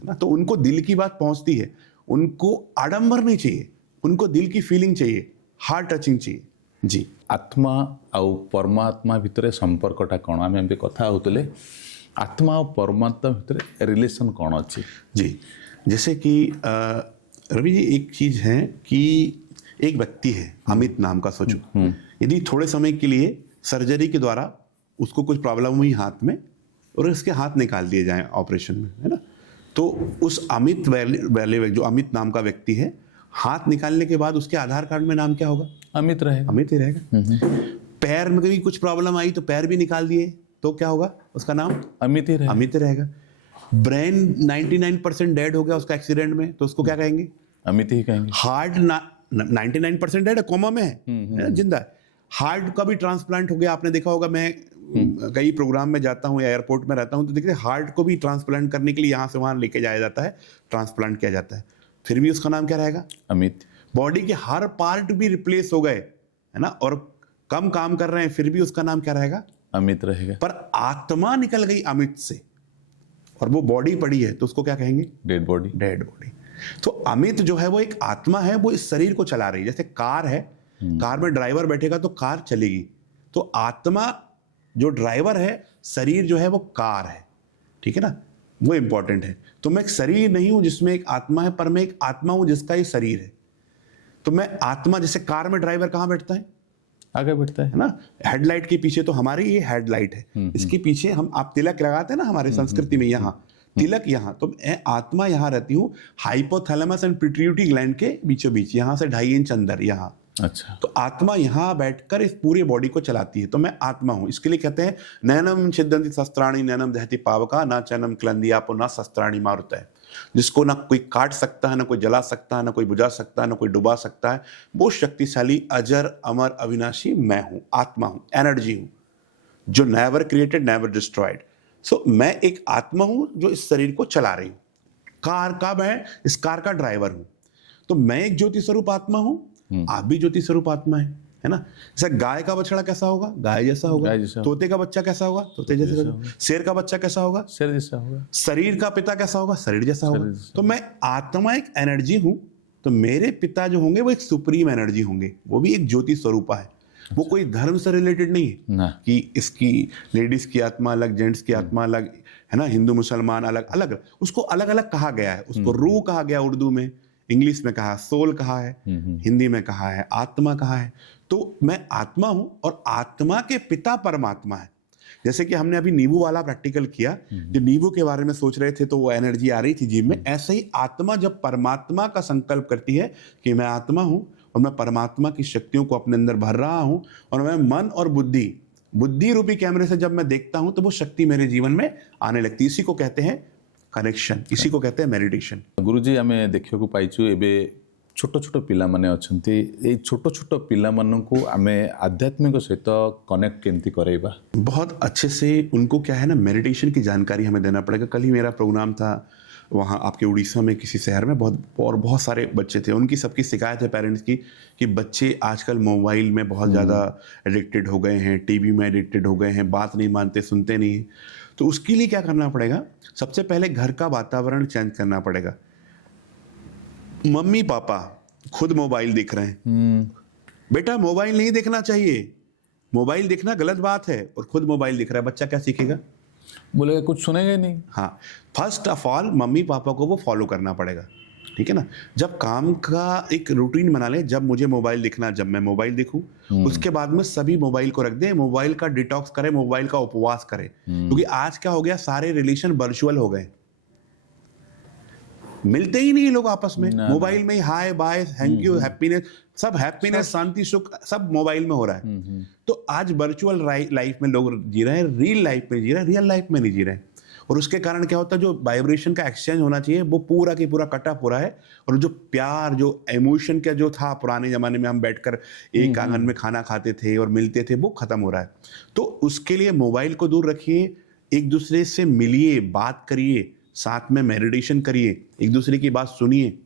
ना, तो उनको दिल की बात पहुंचती है। उनको आडंबर नहीं चाहिए, उनको दिल की फीलिंग चाहिए, हार्ट टचिंग चाहिए। जी, आत्मा आउ परमात्मा भितर संपर्कटा कौन, आम एमती कथा होतले, आत्मा और परमात्मा भितर रिलेशन कौन अच्छी? जी, जैसे कि रवि जी एक चीज है कि एक व्यक्ति है अमित नाम का, सोचो यदि थोड़े समय के लिए सर्जरी के द्वारा उसको कुछ प्रॉब्लम हुई हाथ में और उसके हाथ निकाल दिए जाएं ऑपरेशन में, है ना, तो उस अमित वाले जो अमित नाम का व्यक्ति है, हाथ निकालने के बाद उसके आधार कार्ड में नाम क्या होगा? अमित रहेगा, अमित ही रहेगा। पैर में कभी कुछ प्रॉब्लम आई तो पैर भी निकाल दिए तो क्या होगा? उसका नाम अमित ही रहेगा, अमित ही रहेगा। ब्रेन 99% डेड हो गया उसका एक्सीडेंट में, तो उसको क्या कहेंगे? अमित ही कहेंगे। हार्ट 99% डेड है, कोमा में है, जिंदा है। हार्ट का भी ट्रांसप्लांट हो गया, आपने देखा होगा, मैं कई प्रोग्राम में जाता हूँ या एयरपोर्ट में रहता हूँ तो देखते हैं हार्ट को भी ट्रांसप्लांट करने के लिए यहाँ से वहाँ लेके जाया जाता है, ट्रांसप्लांट किया जाता है, फिर भी उसका नाम क्या रहेगा? अमित। बॉडी के हर पार्ट भी रिप्लेस हो गए, है ना, और कम काम कर रहे हैं, फिर भी उसका नाम क्या रहेगा? अमित रहेगा। पर आत्मा निकल गई अमित से और वो बॉडी पड़ी है, तो उसको क्या कहेंगे? Dead body. Dead body. तो अमित जो है वो एक आत्मा है, वो इस शरीर को चला रही है। जैसे कार है, कार में ड्राइवर बैठेगा तो कार चलेगी। तो आत्मा जो ड्राइवर है, शरीर जो है वो कार है, ठीक है ना, वो इंपॉर्टेंट है। तो मैं एक शरीर नहीं हूं जिसमें एक आत्मा है, पर मैं एक आत्मा हूं जिसका ये शरीर है। तो मैं आत्मा, जैसे कार में ड्राइवर कहाँ बैठता है, आगे बढ़ता है ना, हेडलाइट के पीछे। तो हमारी ये हेडलाइट है, इसके पीछे हम आप तिलक लगाते हैं ना हमारे संस्कृति में, यहाँ तिलक यहाँ। तो मैं आत्मा यहाँ रहती हूँ हाइपोथैलेमस एंड पिट्यूटरी ग्लैंड के बीचों बीच, यहाँ से 2.5 इंच अंदर यहाँ। अच्छा, तो आत्मा यहाँ बैठकर इस पूरे बॉडी को चलाती है। तो मैं आत्मा हूँ। इसके लिए कहते हैं नैनम छिदंती शस्त्राणी नैनम दहति पावका ना चैनम क्लंदियापो ना शस्त्राणी मारुता है। जिसको ना कोई काट सकता है, ना कोई जला सकता है, ना कोई बुझा सकता है, ना कोई डुबा सकता है, वो शक्तिशाली अजर अमर अविनाशी मैं हूँ, आत्मा हूँ, एनर्जी हूँ, जो नेवर क्रिएटेड नेवर डिस्ट्रॉयड। सो मैं एक आत्मा हूँ जो इस शरीर को चला रही हूँ। कार का मैं इस कार का ड्राइवर हूँ। तो मैं एक ज्योति स्वरूप आत्मा हूँ, आप भी ज्योति स्वरूप आत्मा है ना। जैसे गाय का बछड़ा कैसा होगा, गाय जैसा होगा। गाय जैसा। तोते का बच्चा कैसा होगा, तोते जैसा होगा। शेर का बच्चा कैसा होगा, शेर जैसा होगा। शरीर का पिता कैसा होगा, शरीर जैसा होगा। जैसा। तो मैं आत्मा एक एनर्जी हूं। तो मेरे पिता जो होंगे वो एक सुप्रीम एनर्जी होंगे, वो भी एक ज्योति स्वरूपा है। वो कोई धर्म से रिलेटेड नहीं है ना। कि इसकी लेडीज की आत्मा अलग, जेंट्स की आत्मा अलग है ना, हिंदू मुसलमान अलग अलग, उसको अलग अलग कहा गया है। उसको रूह कहा गया उर्दू में, इंग्लिश में कहा सोल कहा है, हिंदी में कहा है आत्मा कहा है। तो मैं आत्मा हूं और आत्मा के पिता परमात्मा है। जैसे कि हमने अभी नींबू वाला प्रैक्टिकल किया, जो नींबू के बारे में सोच रहे थे तो वो एनर्जी आ रही थी जीभ में, ऐसे ही आत्मा जब परमात्मा का संकल्प करती है कि मैं आत्मा हूं और मैं परमात्मा की शक्तियों को अपने अंदर भर रहा हूं, और मैं मन और बुद्धि रूपी कैमरे से जब मैं देखता हूं तो वो शक्ति मेरे जीवन में आने लगती है। इसी को कहते हैं कनेक्शन, इसी को कहते हैं मेडिटेशन। गुरुजी आमे देखिବାକୁ पाइछु एबे छोट छोट पिला माने अछंती, ए छोट छोट पिला माननकु आमे आध्यात्मिक सहित कनेक्ट केमती करेबा। बहुत अच्छे से उनको क्या है ना, मेडिटेशन की जानकारी हमें देना पड़ेगा। कल ही मेरा प्रोग्राम था वहाँ आपके उड़ीसा में किसी शहर में, बहुत सारे बच्चे थे। उनकी सबकी शिकायत है पेरेंट्स की कि बच्चे आजकल मोबाइल में बहुत ज़्यादा एडिक्टेड हो गए हैं, टीवी में एडिक्टेड हो गए हैं, बात नहीं मानते, सुनते नहीं। तो उसके लिए क्या करना पड़ेगा, सबसे पहले घर का वातावरण चेंज करना पड़ेगा। मम्मी पापा खुद मोबाइल देख रहे हैं, बेटा मोबाइल नहीं देखना चाहिए, मोबाइल देखना गलत बात है, और खुद मोबाइल दिख रहा है, बच्चा क्या सीखेगा, बोलेगा कुछ सुनेगा ही नहीं। हाँ, first of all mummy papa को वो फॉलो करना पड़ेगा, ठीक है ना। जब काम का एक रूटीन बना ले, जब मुझे मोबाइल दिखना, जब मैं मोबाइल देखूं, उसके बाद में सभी मोबाइल को रख दे, मोबाइल का डिटॉक्स करें, मोबाइल का उपवास करें। क्योंकि आज क्या हो गया, सारे रिलेशन वर्चुअल हो गए, मिलते ही नहीं लोग आपस में। मोबाइल में ही hi bye thank you happiness, सब हैप्पीनेस शांति सुख सब मोबाइल में हो रहा है। तो आज वर्चुअल लाइफ में लोग जी रहे हैं, रियल लाइफ में जी रहे हैं, रियल लाइफ में नहीं जी रहे हैं। और उसके कारण क्या होता है, जो वाइब्रेशन का एक्सचेंज होना चाहिए वो पूरा की पूरा कटा पूरा है। और जो प्यार, जो इमोशन का जो था पुराने ज़माने में, हम बैठकर एक आंगन में खाना खाते थे और मिलते थे, वो ख़त्म हो रहा है। तो उसके लिए मोबाइल को दूर रखिए, एक दूसरे से मिलिए, बात करिए, साथ में मेडिटेशन करिए, एक दूसरे की बात सुनिए।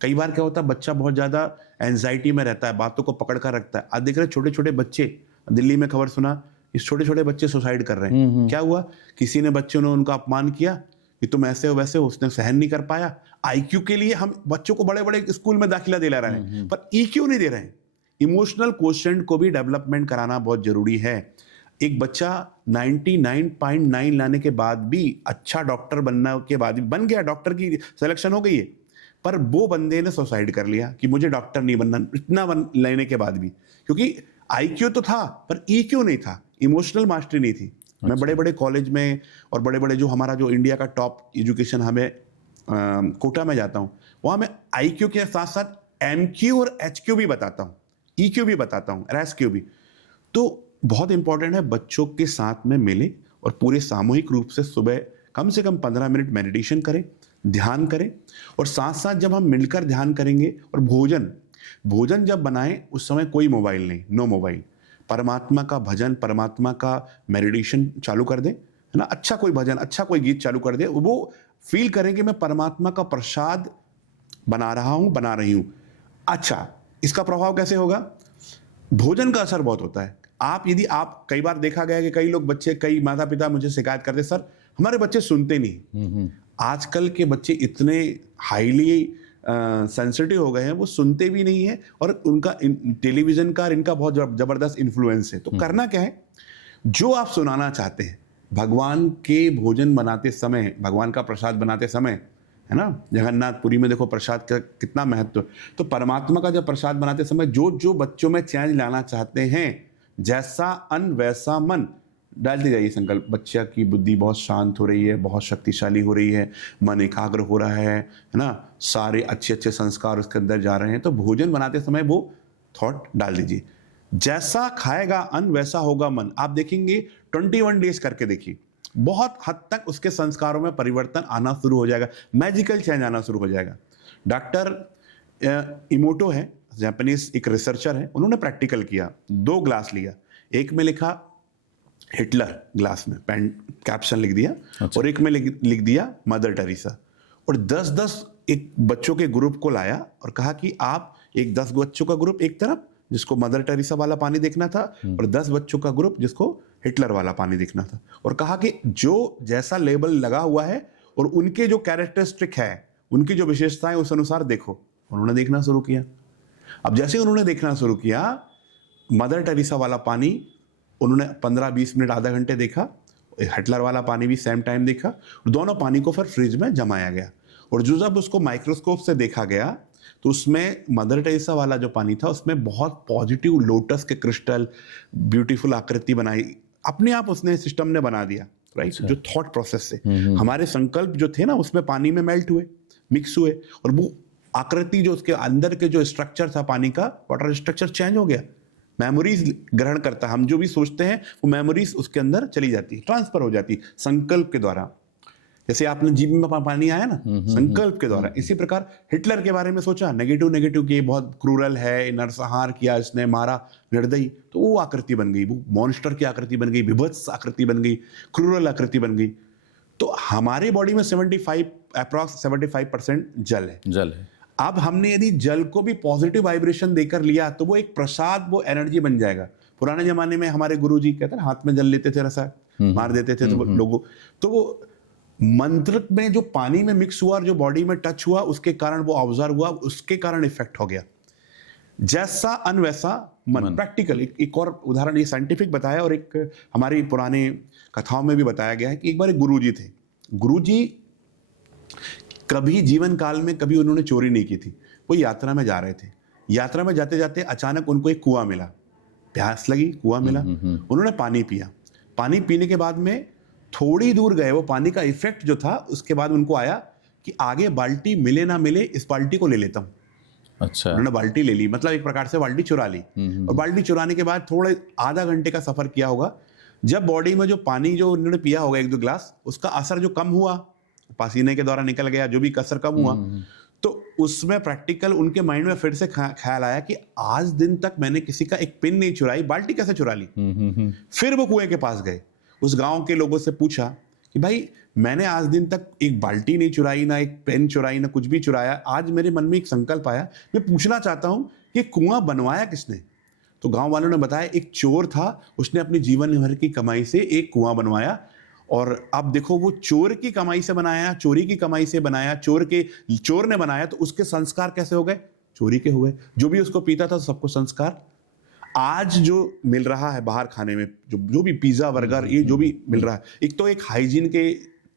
कई बार क्या होता है, बच्चा बहुत ज़्यादा एंजाइटी में रहता है, बातों को पकड़ कर रखता है। आज देख रहे छोटे छोटे बच्चे, दिल्ली में खबर सुना, इस छोटे छोटे बच्चे सुसाइड कर रहे हैं। क्या हुआ, किसी ने बच्चों ने उनका अपमान किया कि तुम ऐसे हो वैसे हो, उसने सहन नहीं कर पाया। आईक्यू के लिए हम बच्चों को बड़े बड़े स्कूल में दाखिला दिला रहे हैं, पर ईक्यू नहीं दे रहे हैं। इमोशनल क्वोशिएंट को भी डेवलपमेंट कराना बहुत जरूरी है। एक बच्चा 99.9 लाने के बाद भी, अच्छा डॉक्टर बनने के बाद भी, बन गया, डॉक्टर की सिलेक्शन हो गई है, पर वो बंदे ने सुसाइड कर लिया कि मुझे डॉक्टर नहीं बनना, इतना लेने के बाद भी, क्योंकि आईक्यू तो था पर ईक्यू नहीं था, इमोशनल मास्टरी नहीं थी। मैं बड़े बड़े कॉलेज में और बड़े बड़े जो हमारा जो इंडिया का टॉप एजुकेशन हमें कोटा में जाता हूँ, वहाँ मैं आईक्यू के साथ साथ एमक्यू और एचक्यू भी बताता हूँ, ईक्यू भी बताता हूँ, रेस्क्यू भी। तो बहुत इंपॉर्टेंट है बच्चों के साथ में मिले और पूरे सामूहिक रूप से सुबह कम से कम 15 मिनट मेडिटेशन करें, ध्यान करें। और साथ साथ जब हम मिलकर ध्यान करेंगे और भोजन जब बनाएं, उस समय कोई मोबाइल नहीं, नो मोबाइल, परमात्मा का भजन, परमात्मा का मेडिटेशन चालू कर दें, है ना। अच्छा कोई भजन, अच्छा कोई गीत चालू कर दे, वो फील करें कि मैं परमात्मा का प्रसाद बना रहा हूं, बना रही हूं। अच्छा, इसका प्रभाव कैसे होगा, भोजन का असर बहुत होता है। यदि आप कई बार देखा गया कि कई लोग बच्चे, कई माता पिता मुझे शिकायत करते, सर हमारे बच्चे सुनते नहीं। आजकल के बच्चे इतने हाईली सेंसिटिव हो गए हैं, वो सुनते भी नहीं है और उनका टेलीविजन का इनका बहुत जबरदस्त इन्फ्लुएंस है। तो करना क्या है, जो आप सुनाना चाहते हैं भगवान के भोजन बनाते समय, भगवान का प्रसाद बनाते समय, है ना, जगन्नाथपुरी में देखो प्रसाद का कितना महत्व। तो परमात्मा का जब प्रसाद बनाते समय जो जो बच्चों में चेंज लाना चाहते हैं, जैसा अन्न वैसा मन, डालते जाइए संकल्प। बच्चा की बुद्धि बहुत शांत हो रही है, बहुत शक्तिशाली हो रही है, मन एकाग्र हो रहा है ना, सारे अच्छे अच्छे संस्कार उसके अंदर जा रहे हैं। तो भोजन बनाते समय वो थॉट डाल दीजिए, जैसा खाएगा अन्न वैसा होगा मन। आप देखेंगे 21 डेज करके देखिए, बहुत हद तक उसके संस्कारों में परिवर्तन आना शुरू हो जाएगा, मैजिकल चेंज आना शुरू हो जाएगा। डॉक्टर इमोटो है, जापानीज एक रिसर्चर है, उन्होंने प्रैक्टिकल किया। 2 ग्लास लिया, एक में लिखा हिटलर ग्लास में पेन कैप्शन लिख दिया, अच्छा। और एक में लिख दिया मदर टेरेसा, और 10-10 एक बच्चों के ग्रुप को लाया और कहा कि आप एक 10 बच्चों का ग्रुप एक तरफ जिसको मदर टेरेसा वाला पानी देखना था, और 10 बच्चों का ग्रुप जिसको हिटलर वाला पानी देखना था, और कहा कि जो जैसा लेबल लगा हुआ है और उनके जो कैरेक्टरिस्टिक है, उनकी जो विशेषताएं, उस अनुसार देखो। उन्होंने देखना शुरू किया। अब जैसे उन्होंने देखना शुरू किया, मदर टेरेसा वाला पानी उन्होंने 15-20 मिनट आधा घंटे देखा, हिटलर वाला पानी भी सेम टाइम देखा, दोनों पानी को फिर फ्रिज में जमाया गया, और जो जब उसको माइक्रोस्कोप से देखा गया तो उसमें मदर टेरेसा वाला जो पानी था उसमें बहुत पॉजिटिव लोटस के क्रिस्टल, ब्यूटीफुल आकृति बनाई, अपने आप उसने सिस्टम ने बना दिया, राइट। जो थॉट प्रोसेस से हमारे संकल्प जो थे ना उसमें पानी में मेल्ट हुए, मिक्स हुए, और वो आकृति जो उसके अंदर के जो स्ट्रक्चर था पानी का, वाटर स्ट्रक्चर चेंज हो गया, मेमोरीज ग्रहण करता, हम जो भी सोचते हैं वो मेमोरीज उसके अंदर चली जाती, ट्रांसफर हो जाती संकल्प के द्वारा। जैसे आपने जीभ में पानी आया ना, संकल्प के द्वारा। इसी प्रकार हिटलर के बारे में सोचा, नेगेटिव कि बहुत क्रूरल है, नरसंहार किया, इसने मारा, निर्दयी, तो वो आकृति बन गई, वो मॉन्स्टर की आकृति बन गई, विभत्स आकृति बन गई, क्रूरल आकृति बन गई। तो हमारे बॉडी में 75% जल है। अब हमने यदि जल को भी पॉजिटिव वाइब्रेशन देकर लिया तो वो एक प्रसाद, वो एनर्जी बन जाएगा। पुराने जमाने में हमारे गुरुजी कहते हैं हाथ में जल लेते थे, रसा मार देते थे तो लोगों, तो वो मंत्र में जो पानी में मिक्स हुआ और जो बॉडी में टच हुआ, उसके कारण वो ऑब्जर्व हुआ, उसके कारण इफेक्ट हो गया। जैसा अन्न वैसा मन। प्रैक्टिकल एक और उदाहरण, ये साइंटिफिक बताया और एक हमारी पुराने कथाओं में भी बताया गया है कि एक बार एक गुरुजी थे। गुरुजी कभी जीवन काल में कभी उन्होंने चोरी नहीं की थी। वो यात्रा में जा रहे थे, यात्रा में जाते जाते अचानक उनको एक कुआं मिला, प्यास लगी, कुआं मिला, उन्होंने पानी पिया। पानी पीने के बाद में थोड़ी दूर गए, वो पानी का इफेक्ट जो था उसके बाद उनको आया कि आगे बाल्टी मिले ना मिले, इस बाल्टी को ले लेता हूँ। अच्छा। उन्होंने बाल्टी ले ली, मतलब एक प्रकार से बाल्टी चुरा ली। और बाल्टी चुराने के बाद थोड़े आधा घंटे का सफर किया होगा, जब बॉडी में जो पानी जो उन्होंने पिया होगा 1-2 ग्लास, उसका असर जो कम हुआ, पसीने के द्वारा निकल गया, जो भी कसर कम हुआ, तो उसमें प्रैक्टिकल उनके माइंड में फिर से ख्याल आया कि आज दिन तक मैंने किसी का एक पिन नहीं चुराई, बाल्टी कैसे चुरा ली। फिर वो कुएं के पास गए, उस गांव के लोगों से पूछा कि भाई मैंने आज दिन तक एक बाल्टी नहीं चुराई, ना एक पेन चुराई, ना कुछ भी चुराया, आज मेरे मन में एक संकल्प आया, मैं पूछना चाहता हूं कि कुआं बनवाया किसने। तो गांव वालों ने बताया एक चोर था, उसने अपनी जीवन भर की कमाई से एक कुआं बनवाया, और अब देखो वो चोर की कमाई से बनाया, चोरी की कमाई से बनाया, चोर ने बनाया, तो उसके संस्कार कैसे हो गए, चोरी के हो गए। जो भी उसको पीता था सबको संस्कार। आज जो मिल रहा है बाहर खाने में, जो भी पिज्जा बर्गर, ये जो भी मिल रहा है, एक तो एक हाइजीन के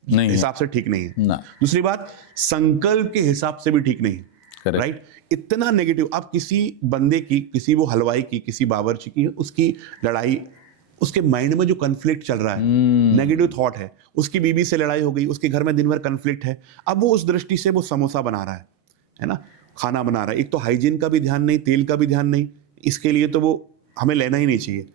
हिसाब से ठीक नहीं है, दूसरी बात संकल्प के हिसाब से भी ठीक नहीं है, राइट। इतना नेगेटिव। अब किसी बंदे की, किसी वो हलवाई की, किसी बावर्ची की, उसकी लड़ाई, उसके माइंड में जो कन्फ्लिक्ट चल रहा है, नेगेटिव थॉट है, उसकी बीवी से लड़ाई हो गई, उसके घर में दिन भर कन्फ्लिक्ट है, अब वो उस दृष्टि से वो समोसा बना रहा है ना, खाना बना रहा है, एक तो हाइजीन का भी ध्यान नहीं, तेल का भी ध्यान नहीं, इसके लिए तो वो हमें लेना ही नहीं चाहिए,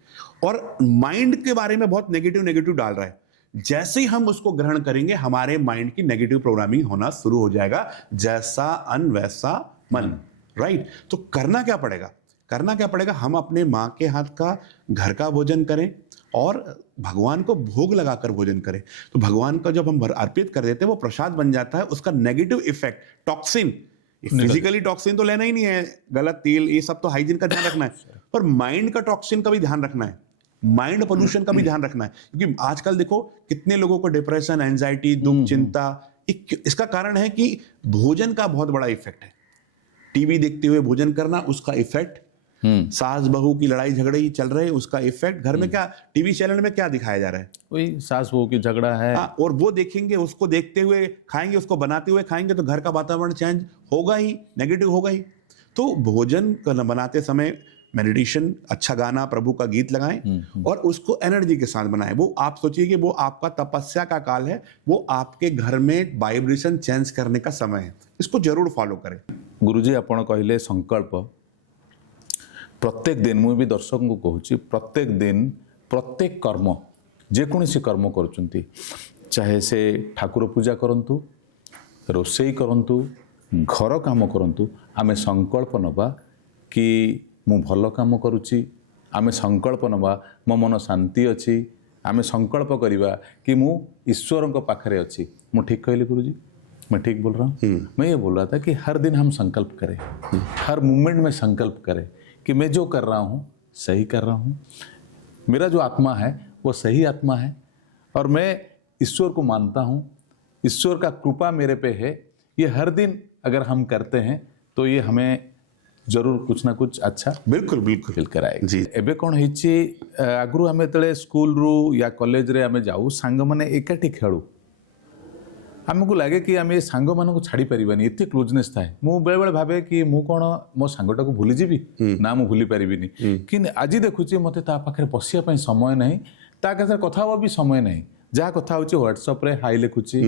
और माइंड के बारे में बहुत नेगेटिव डाल रहा है। जैसे ही हम उसको ग्रहण करेंगे, हमारे माइंड की नेगेटिव प्रोग्रामिंग होना शुरू हो जाएगा, जैसा अन्न वैसा मन, राइट। तो करना क्या पड़ेगा, हम अपने माँ के हाथ का घर का भोजन करें और भगवान को भोग लगाकर भोजन करें। तो भगवान का जब हम अर्पित कर देते हैं, वो प्रसाद बन जाता है, उसका negative effect, toxin, physically toxin तो लेना ही नहीं है, गलत तेल, ये सब तो हाइजीन का ध्यान रखना है, पर माइंड का टॉक्सिन का भी ध्यान रखना है, माइंड पोल्यूशन का भी ध्यान रखना है। क्योंकि आजकल देखो कितने लोगों को डिप्रेशन, एंजाइटी, दुख, चिंता, इसका कारण है कि भोजन का बहुत बड़ा इफेक्ट है। टीवी देखते हुए भोजन करना, उसका इफेक्ट, सास बहू की लड़ाई झगड़े चल रहे हैं, उसका इफेक्ट, घर में क्या टीवी चैनल में क्या दिखाया जा रहा है, वही सास बहू की झगड़ा है। हाँ, और वो देखेंगे, उसको देखते हुए खाएंगे, उसको बनाते हुए खाएंगे, तो घर का वातावरण चेंज होगा ही, नेगेटिव होगा ही। तो भोजन बनाते समय मेडिटेशन, अच्छा गाना, प्रभु का गीत लगाएं और उसको एनर्जी के साथ बनाएं। वो आप सोचिए कि वो आपका तपस्या का काल है, वो आपके घर में वाइब्रेशन चेंज करने का समय है। इसको जरूर फॉलो करें। गुरुजी आपण कहले संकल्प, प्रत्येक दिन मुझे भी दर्शक को कहूँ, प्रत्येक दिन प्रत्येक कर्म, जेकोसी कर्म करुँच, चाहे से ठाकुर पूजा करंतु, रोषेई करंतु, घर काम करंतु, आमे संकल्प नबा कि मु भल काम करुच्ची, आमे संकल्प नबा मो मन शांति अच्छी, आमे संकल्प करवा कि मु ईश्वर पाखरे अच्छी। मु ठीक कहली गुरुजी? मैं ठीक बोल रहा हूँ? मैं ये बोल रहा था कि हर दिन हम संकल्प करें, हर मोमेंट में संकल्प करें कि मैं जो कर रहा हूँ सही कर रहा हूँ, मेरा जो आत्मा है वो सही आत्मा है, और मैं ईश्वर को मानता हूँ, ईश्वर का कृपा मेरे पे है। ये हर दिन अगर हम करते हैं तो ये हमें जरूर कुछ ना कुछ अच्छा बिल्कुल बिल्कुल फील कराए जी। एबे कौन होइछि, आगु आमे तले स्कूल रु या कॉलेज रे आमे जाऊ, सांग माने एकाठी खेलू, आमको लगे कि आम सांग मान को छाड़ी पारिबानी, एते क्लोजनेस थाए। मु बेले बेले भाबे कि मु कोन मो सांगटा को भूली जीवी ना, मु भूली पारिबिनी, कि आज देखुछि मते ता पाखरे बसिया पई समय नहीं, ता के साथ कथा भी समय नहीं, जहाँ कथा होछि व्हाट्सएप रे हाई लिखुछि,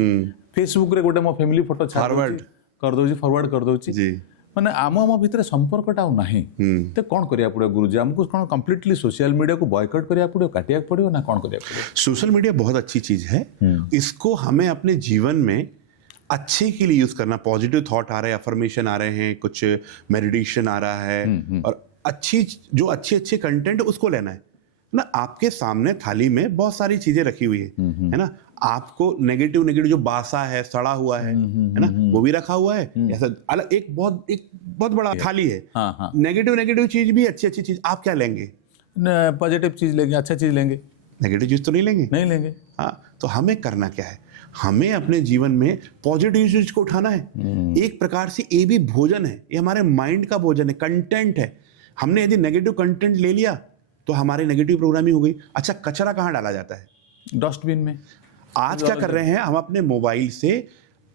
फेसबुक रे गोटे मो फैमिली फोटो फॉरवर्ड कर दोछि, फॉरवर्ड कर दोछि, माने आम भितर संपर्कटा नाही। तो कौन करिया पड़े गुरुजी, हमको कौन कंप्लीटली सोशल मीडिया को बॉयकॉट करिया पड़े, काटिया पड़े ना, कौन करिया पड़े? सोशल मीडिया बहुत अच्छी चीज है, इसको हमें अपने जीवन में अच्छे के लिए यूज करना। पॉजिटिव थॉट आ रहे हैं, अफर्मेशन आ रहे हैं, कुछ मेडिटेशन आ रहा है, और अच्छी जो अच्छे कंटेंट उसको लेना है ना। आपके सामने थाली में बहुत सारी चीजें रखी हुई है ना, आपको नेगेटिव जो बासा है, सड़ा हुआ है ना, वो भी रखा हुआ है। ऐसा अलग एक बहुत बड़ा थाली है, नेगेटिव चीज भी, अच्छी चीज। आप क्या लेंगे? पॉजिटिव चीज लेंगे, अच्छा चीज लेंगे, नेगेटिव चीज तो नहीं लेंगे। हाँ, तो हमें करना क्या है, हमें अपने जीवन में पॉजिटिव चीज को उठाना है। एक प्रकार से ये भी भोजन है, ये हमारे माइंड का भोजन है, कंटेंट है। हमने यदि नेगेटिव कंटेंट ले लिया तो हमारी नेगेटिव प्रोग्रामिंग हो गई। अच्छा, कचरा कहाँ डाला जाता है? डस्टबिन में। आज क्या कर रहे हैं, हम अपने मोबाइल से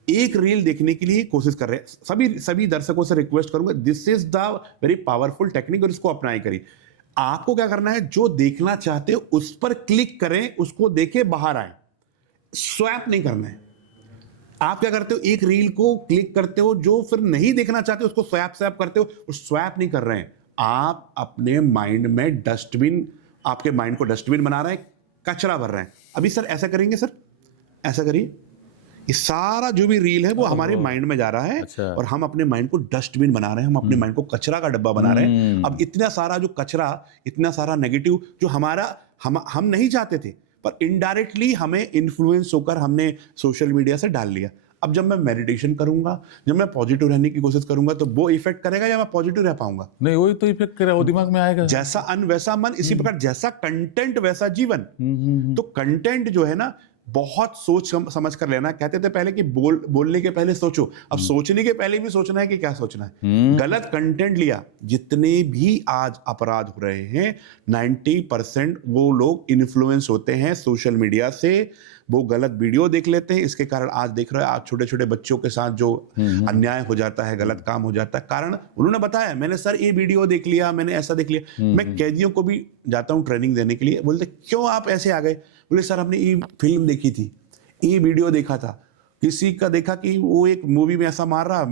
एक रील देखने के लिए कोशिश कर रहे हैं। सभी दर्शकों से रिक्वेस्ट करूंगा, this is the very powerful technique, और इसको अप्लाई करिए। आपको क्या करना है, जो देखना चाहते हो उस पर क्लिक करें, उसको देके बाहर आए, स्वैप नहीं करना है। आप क्या करते हो, एक रील को क्लिक करते हो, जो फिर नहीं देखना चाहते उसको स्वैप करते हो, स्वैप नहीं कर रहे हैं। आप अपने माइंड में डस्टबिन, आपके माइंड को डस्टबिन बना रहे हैं, कचरा भर रहे हैं। अभी सर ऐसा करेंगे, सर ऐसा करिए, ये सारा जो भी रील है वो हमारे माइंड में जा रहा है। अच्छा। और हम अपने माइंड को डस्टबिन बना रहे हैं, हम अपने माइंड को कचरा का डब्बा बना रहे हैं। अब इतना सारा जो कचरा, इतना सारा नेगेटिव जो हमारा हम नहीं चाहते थे, पर इनडायरेक्टली हमें इन्फ्लुएंस होकर हमने सोशल मीडिया से डाल लिया। अब जब मैं मेडिटेशन करूंगा, जब मैं पॉजिटिव रहने की कोशिश करूंगा, तो वो इफेक्ट करेगा या मैं पॉजिटिव रह पाऊंगा? नहीं, वही तो इफेक्ट करेगा, वो दिमाग में आएगा। जैसा अन्न वैसा मन, इसी प्रकार जैसा कंटेंट वैसा जीवन। तो कंटेंट जो है ना, बहुत सोच समझ कर लेना। कहते थे पहले कि बोलने के पहले सोचो, अब सोचने के पहले भी सोचना है कि क्या सोचना है। गलत कंटेंट लिया, जितने भी आज अपराध हो रहे हैं, 90% वो लोग इन्फ्लुएंस होते हैं सोशल मीडिया से। वो गलत वीडियो देख लेते हैं, इसके कारण आज देख रहे हैं आप छोटे छोटे बच्चों के साथ जो अन्याय हो जाता है, गलत काम हो जाता है। कारण उन्होंने बताया, मैंने सर ये वीडियो देख लिया, मैंने ऐसा देख लिया। मैं कैदियों को भी जाता हूँ ट्रेनिंग देने के लिए, बोलते क्यों आप ऐसे आ गए? बोले सर हमने ये फिल्म देखी थी, ये वीडियो देखा था, किसी का देखा कि वो एक मूवी में ऐसा मार रहा,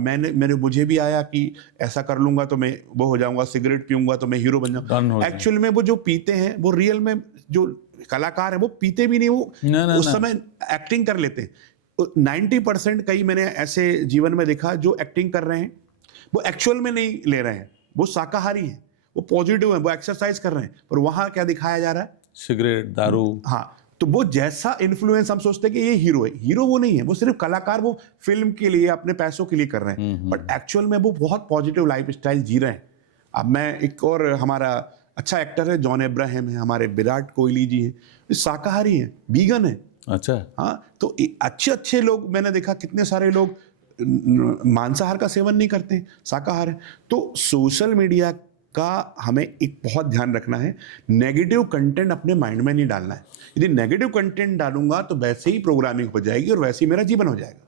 मुझे भी आया कि ऐसा कर लूंगा तो मैं वो हो जाऊंगा, सिगरेट पीऊंगा तो मैं हीरो बन जाऊंगा। एक्चुअल में वो जो पीते हैं, वो रियल में जो कलाकार है वो पीते भी नहीं, वो उस समय एक्टिंग कर लेते हैं। 90% कई मैंने ऐसे जीवन में देखा जो एक्टिंग कर रहे हैं, वो एक्चुअल में नहीं ले रहे हैं, वो शाकाहारी है, वो पॉजिटिव है, वो एक्सरसाइज कर रहे हैं, पर वहां क्या दिखाया जा रहा है? सिगरेट, दारू। हाँ, तो वो जैसा इन्फ्लुएंस हम सोचते हैं कि ये हीरो है, हीरो वो नहीं है, वो सिर्फ कलाकार, वो फिल्म के लिए अपने पैसों के लिए कर रहे हैं, बट एक्चुअल में वो बहुत पॉजिटिव लाइफ स्टाइल जी रहे हैं। अब मैं एक और, हमारा अच्छा एक्टर है जॉन अब्राहम है, हमारे विराट कोहली जी हैं, शाकाहारी हैं, वीगन है। अच्छा। हाँ, तो अच्छे लोग मैंने देखा, कितने सारे लोग मांसाहार का सेवन नहीं करते हैं, शाकाहार है। तो सोशल मीडिया का हमें एक बहुत ध्यान रखना है, नेगेटिव कंटेंट अपने माइंड में नहीं डालना है। यदि नेगेटिव कंटेंट डालूंगा तो वैसे ही प्रोग्रामिंग हो जाएगी और वैसे ही मेरा जीवन हो जाएगा।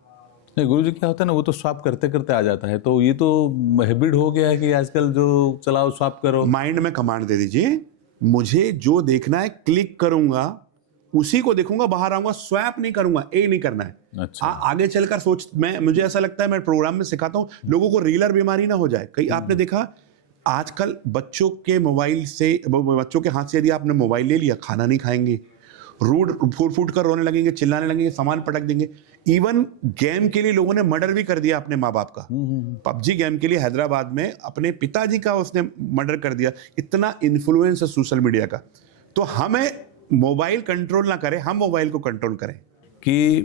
नहीं गुरुजी, क्या होता है ना, वो तो स्वाप करते करते आ जाता है, तो ये तो हैबिट हो गया है कि आजकल जो चलाओ स्वाप करो। माइंड में कमांड दे दीजिए, मुझे जो देखना है क्लिक करूंगा, उसी को देखूंगा, बाहर आऊंगा, स्वैप नहीं करूंगा, ये नहीं करना है। अच्छा। आगे चलकर मुझे ऐसा लगता है, मैं प्रोग्राम में सिखाता हूं लोगों को रीलर बीमारी ना हो जाए। कई आपने देखा आजकल बच्चों के मोबाइल से, बच्चों के हाथ से यदि आपने मोबाइल ले लिया, खाना नहीं खाएंगे, फूट फूट कर रोने लगेंगे, चिल्लाने लगेंगे, सामान पटक देंगे। इवन गेम के लिए लोगों ने मर्डर भी कर दिया अपने माँ बाप का। पबजी गेम के लिए हैदराबाद में अपने पिताजी का उसने मर्डर कर दिया। इतना इन्फ्लुएंस है सोशल मीडिया का। तो हमें मोबाइल कंट्रोल ना करें, हम मोबाइल को कंट्रोल करें। कि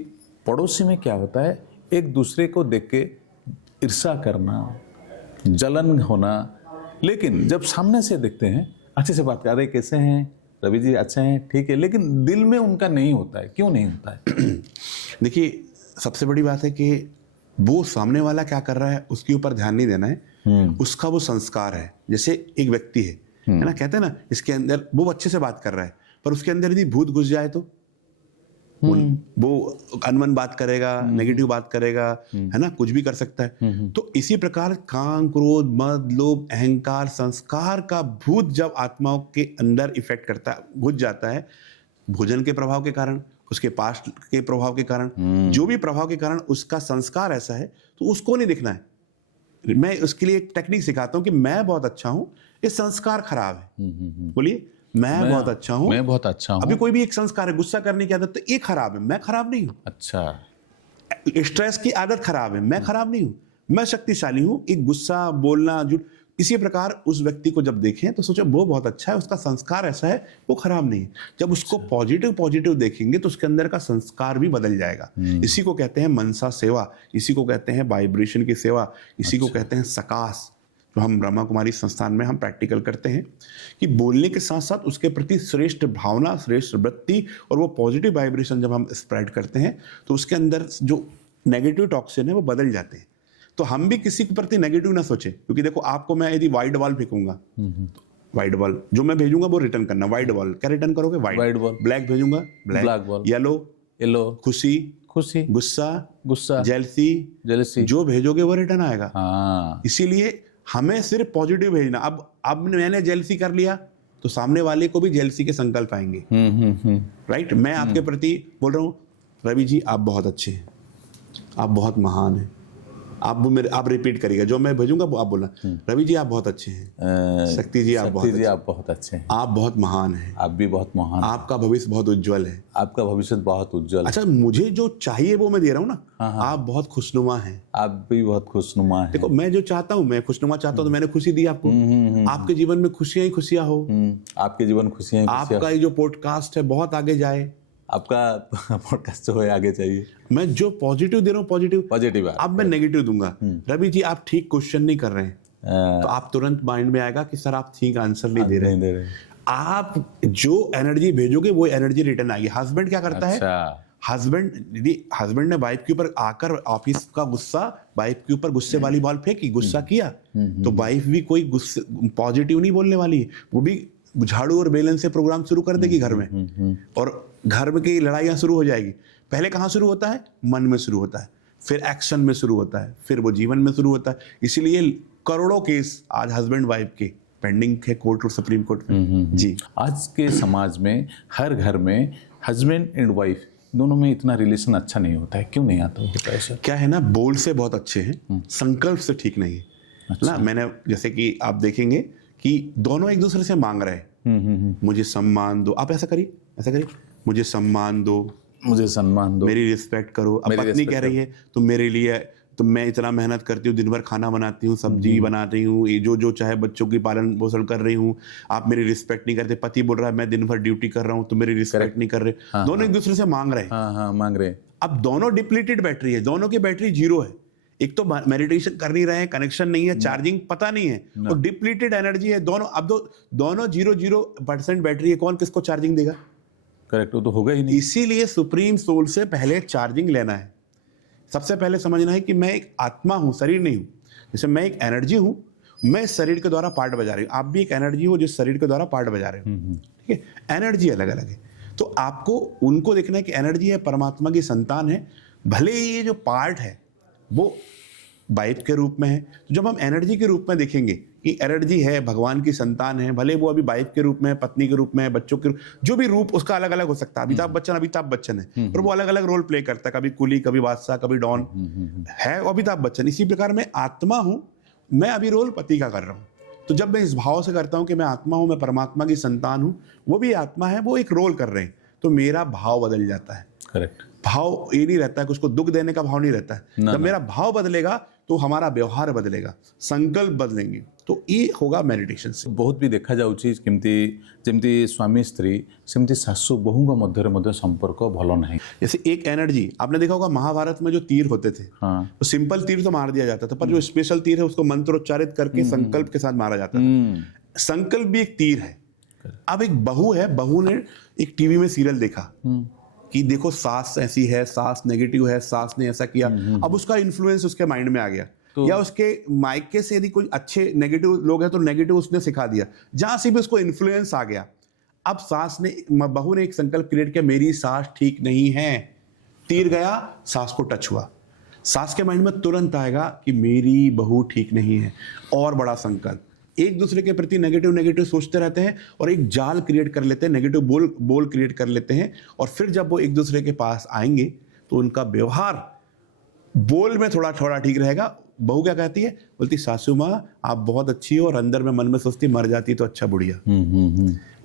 पड़ोसी में क्या होता है, एक दूसरे को देख के ईर्ष्या करना, जलन होना, लेकिन जब सामने से देखते हैं, अच्छे से बात कर रहे, कैसे हैं रवि जी, अच्छे हैं, ठीक है, लेकिन दिल में उनका नहीं होता है। क्यों नहीं होता है? देखिए, सबसे बड़ी बात है कि वो सामने वाला क्या कर रहा है उसके ऊपर ध्यान नहीं देना है, उसका वो संस्कार है। जैसे एक व्यक्ति है ना, कहते हैं ना, इसके अंदर वो अच्छे से बात कर रहा है, पर उसके अंदर यदि भूत घुस जाए तो वो अनमन बात करेगा, नेगेटिव बात करेगा, है ना, कुछ भी कर सकता है। तो इसी प्रकार काम, क्रोध, मद, लोभ, अहंकार, संस्कार का भूत जब आत्माओं के अंदर इफेक्ट करता है, घुस जाता है, भोजन के प्रभाव के कारण, उसके पास्ट के प्रभाव के कारण, जो भी प्रभाव के कारण उसका संस्कार ऐसा है, तो उसको नहीं दिखना है। मैं उसके लिए एक टेक्निक सिखाता हूं कि मैं बहुत अच्छा हूं, ये संस्कार खराब है। बोलिए, मैं बहुत अच्छा हूं, मैं बहुत अच्छा हूं। अभी कोई भी एक संस्कार है, गुस्सा करने की आदत, तो ये खराब है, मैं खराब नहीं हूं। अच्छा। स्ट्रेस की आदत खराब है, मैं खराब नहीं हूं, मैं शक्तिशाली हूं। एक गुस्सा, बोलना, झूठ, इसी प्रकार उस व्यक्ति को जब देखें तो सोचो वो बहुत अच्छा है, उसका संस्कार ऐसा है, वो खराब नहीं है। जब उसको पॉजिटिव देखेंगे तो उसके अंदर का संस्कार भी बदल जाएगा। इसी को कहते हैं मनसा सेवा, इसी को कहते हैं वाइब्रेशन की सेवा, इसी को कहते हैं सकाश, जो हम ब्रह्मा कुमारी संस्थान में हम प्रैक्टिकल करते हैं कि बोलने के साथ साथ उसके प्रति श्रेष्ठ भावना, श्रेष्ठ वृत्ति और वो पॉजिटिव वाइब्रेशन जब हम स्प्रेड करते हैं तो उसके अंदर जो नेगेटिव टॉक्सिन है वो बदल जाते हैं। तो हम भी किसी के प्रति नेगेटिव ना सोचें, क्योंकि देखो, आपको मैं यदि वाइट बॉल फेंकूंगा, वाइट बॉल जो मैं भेजूंगा वो रिटर्न करना। वाइट बॉल क्या रिटर्न करोगे? White ball. ब्लैक भेजूंगा, ब्लैक बॉल। येलो, खुशी, गुस्सा, जेलसी, जो भेजोगे वो रिटर्न आएगा। इसीलिए हमें सिर्फ पॉजिटिव भेजना। अब मैंने जेलसी कर लिया तो सामने वाले को भी जेलसी के संकल्प आएंगे। राइट। मैं आपके प्रति बोल रहा हूँ, रवि जी आप बहुत अच्छे हैं, आप बहुत महान हैं, आप रिपीट करिएगा, जो मैं भेजूंगा वो आप बोलना, रवि जी आप बहुत अच्छे हैं, शक्ति जी आप बहुत अच्छे हैं, आप बहुत महान हैं, आप भी बहुत महान, आपका भविष्य बहुत उज्जवल है, आपका भविष्य बहुत उज्जवल। अच्छा, मुझे जो चाहिए वो मैं दे रहा हूँ ना। आप बहुत खुशनुमा हैं, आप भी बहुत खुशनुमा हैं। देखो, मैं जो चाहता हूँ, मैं खुशनुमा चाहता हूँ, तो मैंने खुशी दी आपको। आपके जीवन में खुशियां ही खुशियां हो, आपके जीवन खुशियां, आपका ये जो पॉडकास्ट है बहुत आगे जाए, आपका पॉडकास्ट जो है आगे चाहिए। मैं जो पॉजिटिव दे रहा हूँ पॉजिटिव, अब मैं नेगेटिव दूंगा। रवि जी आप ठीक क्वेश्चन नहीं कर रहे हैं, तो आप तुरंत माइंड में आएगा कि सर आप ठीक आंसर नहीं दे रहे हैं। आप जो एनर्जी भेजोगे वो एनर्जी रिटर्न आएगी। हस्बैंड क्या करता है, हस्बैंड ने वाइफ के ऊपर आकर ऑफिस का गुस्सा, वाइफ के ऊपर गुस्से वाली बॉल फेंकी, गुस्सा किया, तो वाइफ भी कोई गुस्से पॉजिटिव नहीं बोलने वाली, वो भी झाड़ू और बेलन से प्रोग्राम शुरू कर देगी घर में, और घर में की लड़ाइयाँ शुरू हो जाएगी। पहले कहाँ शुरू होता है? मन में शुरू होता है, फिर एक्शन में शुरू होता है, फिर वो जीवन में शुरू होता है। इसीलिए करोड़ों केस आज हस्बैंड वाइफ के पेंडिंग है कोर्ट और सुप्रीम कोर्ट में। जी, आज के समाज में हर घर में हस्बैंड एंड वाइफ दोनों में इतना रिलेशन अच्छा नहीं होता है। क्यों नहीं आता होता है? क्या है ना, बोल से बहुत अच्छे हैं, संकल्प से ठीक नहीं है ना। मैंने जैसे कि आप देखेंगे कि दोनों एक दूसरे से मांग रहे हैं, मुझे सम्मान दो, आप ऐसा करिए, मुझे सम्मान दो, मुझे सम्मान दो, मेरी रिस्पेक्ट करो। अब पत्नी कह रही है तुम मेरे लिए, तो मैं इतना मेहनत करती हूँ, दिन भर खाना बनाती हूँ, सब्जी बनाती हूँ, ये जो चाहे बच्चों की पालन पोषण कर रही हूँ, आप मेरी रिस्पेक्ट नहीं करते। पति बोल रहा है मैं दिन भर ड्यूटी कर रहा हूँ, तो मेरी रिस्पेक्ट नहीं कर रहे। दोनों एक दूसरे से मांग रहे हैं, मांग रहे हैं। अब दोनों डिप्लीटेड बैटरी है, दोनों की बैटरी जीरो है। एक तो मेडिटेशन कर नहीं रहे हैं, कनेक्शन नहीं है, चार्जिंग पता नहीं है, और डिप्लीटेड एनर्जी है दोनों। अब दोनों 0% बैटरी है, कौन किसको चार्जिंग देगा? करेक्ट, वो तो होगा ही नहीं। इसीलिए सुप्रीम सोल से पहले चार्जिंग लेना है। सबसे पहले समझना है कि मैं एक आत्मा हूँ, शरीर नहीं हूँ। जैसे मैं एक एनर्जी हूँ, मैं इस शरीर के द्वारा पार्ट बजा रही हूँ, आप भी एक एनर्जी हो जिस शरीर के द्वारा पार्ट बजा रहे हो। ठीक है, एनर्जी अलग अलग है, तो आपको उनको देखना है कि एनर्जी है, परमात्मा की संतान है, भले ही ये जो पार्ट है वो वाइफ के रूप में है। तो जब हम एनर्जी के रूप में देखेंगे कि एनर्जी है, भगवान की संतान है, भले वो अभी वाइफ के रूप में है, पत्नी के रूप में है, बच्चों के जो भी रूप उसका अलग अलग हो सकता है। अमिताभ बच्चन है, और वो अलग अलग रोल प्ले करता है, कभी कुली, कभी बादशाह, कभी डॉन है अमिताभ बच्चन। इसी प्रकार मैं आत्मा हूँ, मैं अभी रोल पति का कर रहा हूँ। तो जब मैं इस भाव से करता हूँ कि मैं आत्मा हूँ, मैं परमात्मा की संतान हूँ, वो भी आत्मा है, वो एक रोल कर रहे हैं, तो मेरा भाव बदल जाता है। करेक्ट। भाव ये नहीं रहता है कि उसको दुख देने का भाव नहीं रहता है। जब मेरा भाव बदलेगा तो हमारा व्यवहार बदलेगा, संकल्प बदलेंगे, तो ये होगा मेडिटेशन से। बहुत भी देखा जाउछि जेमती स्वामी स्त्री सेमती सासु बहुंग मध्य संपर्क भलो नहीं। जैसे एक एनर्जी, आपने देखा होगा महाभारत में जो तीर होते थे, तो सिंपल तीर तो मार दिया जाता था, पर जो स्पेशल तीर है उसको मंत्रोच्चारित करके संकल्प के साथ मारा जाता था। संकल्प भी एक तीर है। अब एक बहू है, बहू ने एक टीवी में सीरियल देखा कि देखो सास ऐसी है, सास नेगेटिव है, सास ने ऐसा किया, अब उसका इन्फ्लुएंस उसके माइंड में आ गया, या उसके मायके से यदि कोई अच्छे नेगेटिव लोग हैं तो नेगेटिव उसने सिखा दिया, जहां से भी उसको इन्फ्लुएंस आ गया। अब बहू ने एक संकल्प क्रिएट किया, मेरी सास ठीक नहीं है, तीर गया, सास को टच हुआ, सास के माइंड में तुरंत आएगा कि मेरी बहू ठीक नहीं है, और बड़ा संकल्प। एक दूसरे के प्रति नेगेटिव सोचते रहते हैं और एक जाल क्रिएट कर लेते हैं, नेगेटिव बोल क्रिएट कर लेते हैं, और फिर जब वो एक दूसरे के पास आएंगे तो उनका व्यवहार बोल में थोड़ा थोड़ा ठीक रहेगा। बहू क्या कहती है, बोलती सासू माँ आप बहुत अच्छी हो, और अंदर में मन में सोचती मर जाती तो अच्छा बुढ़िया।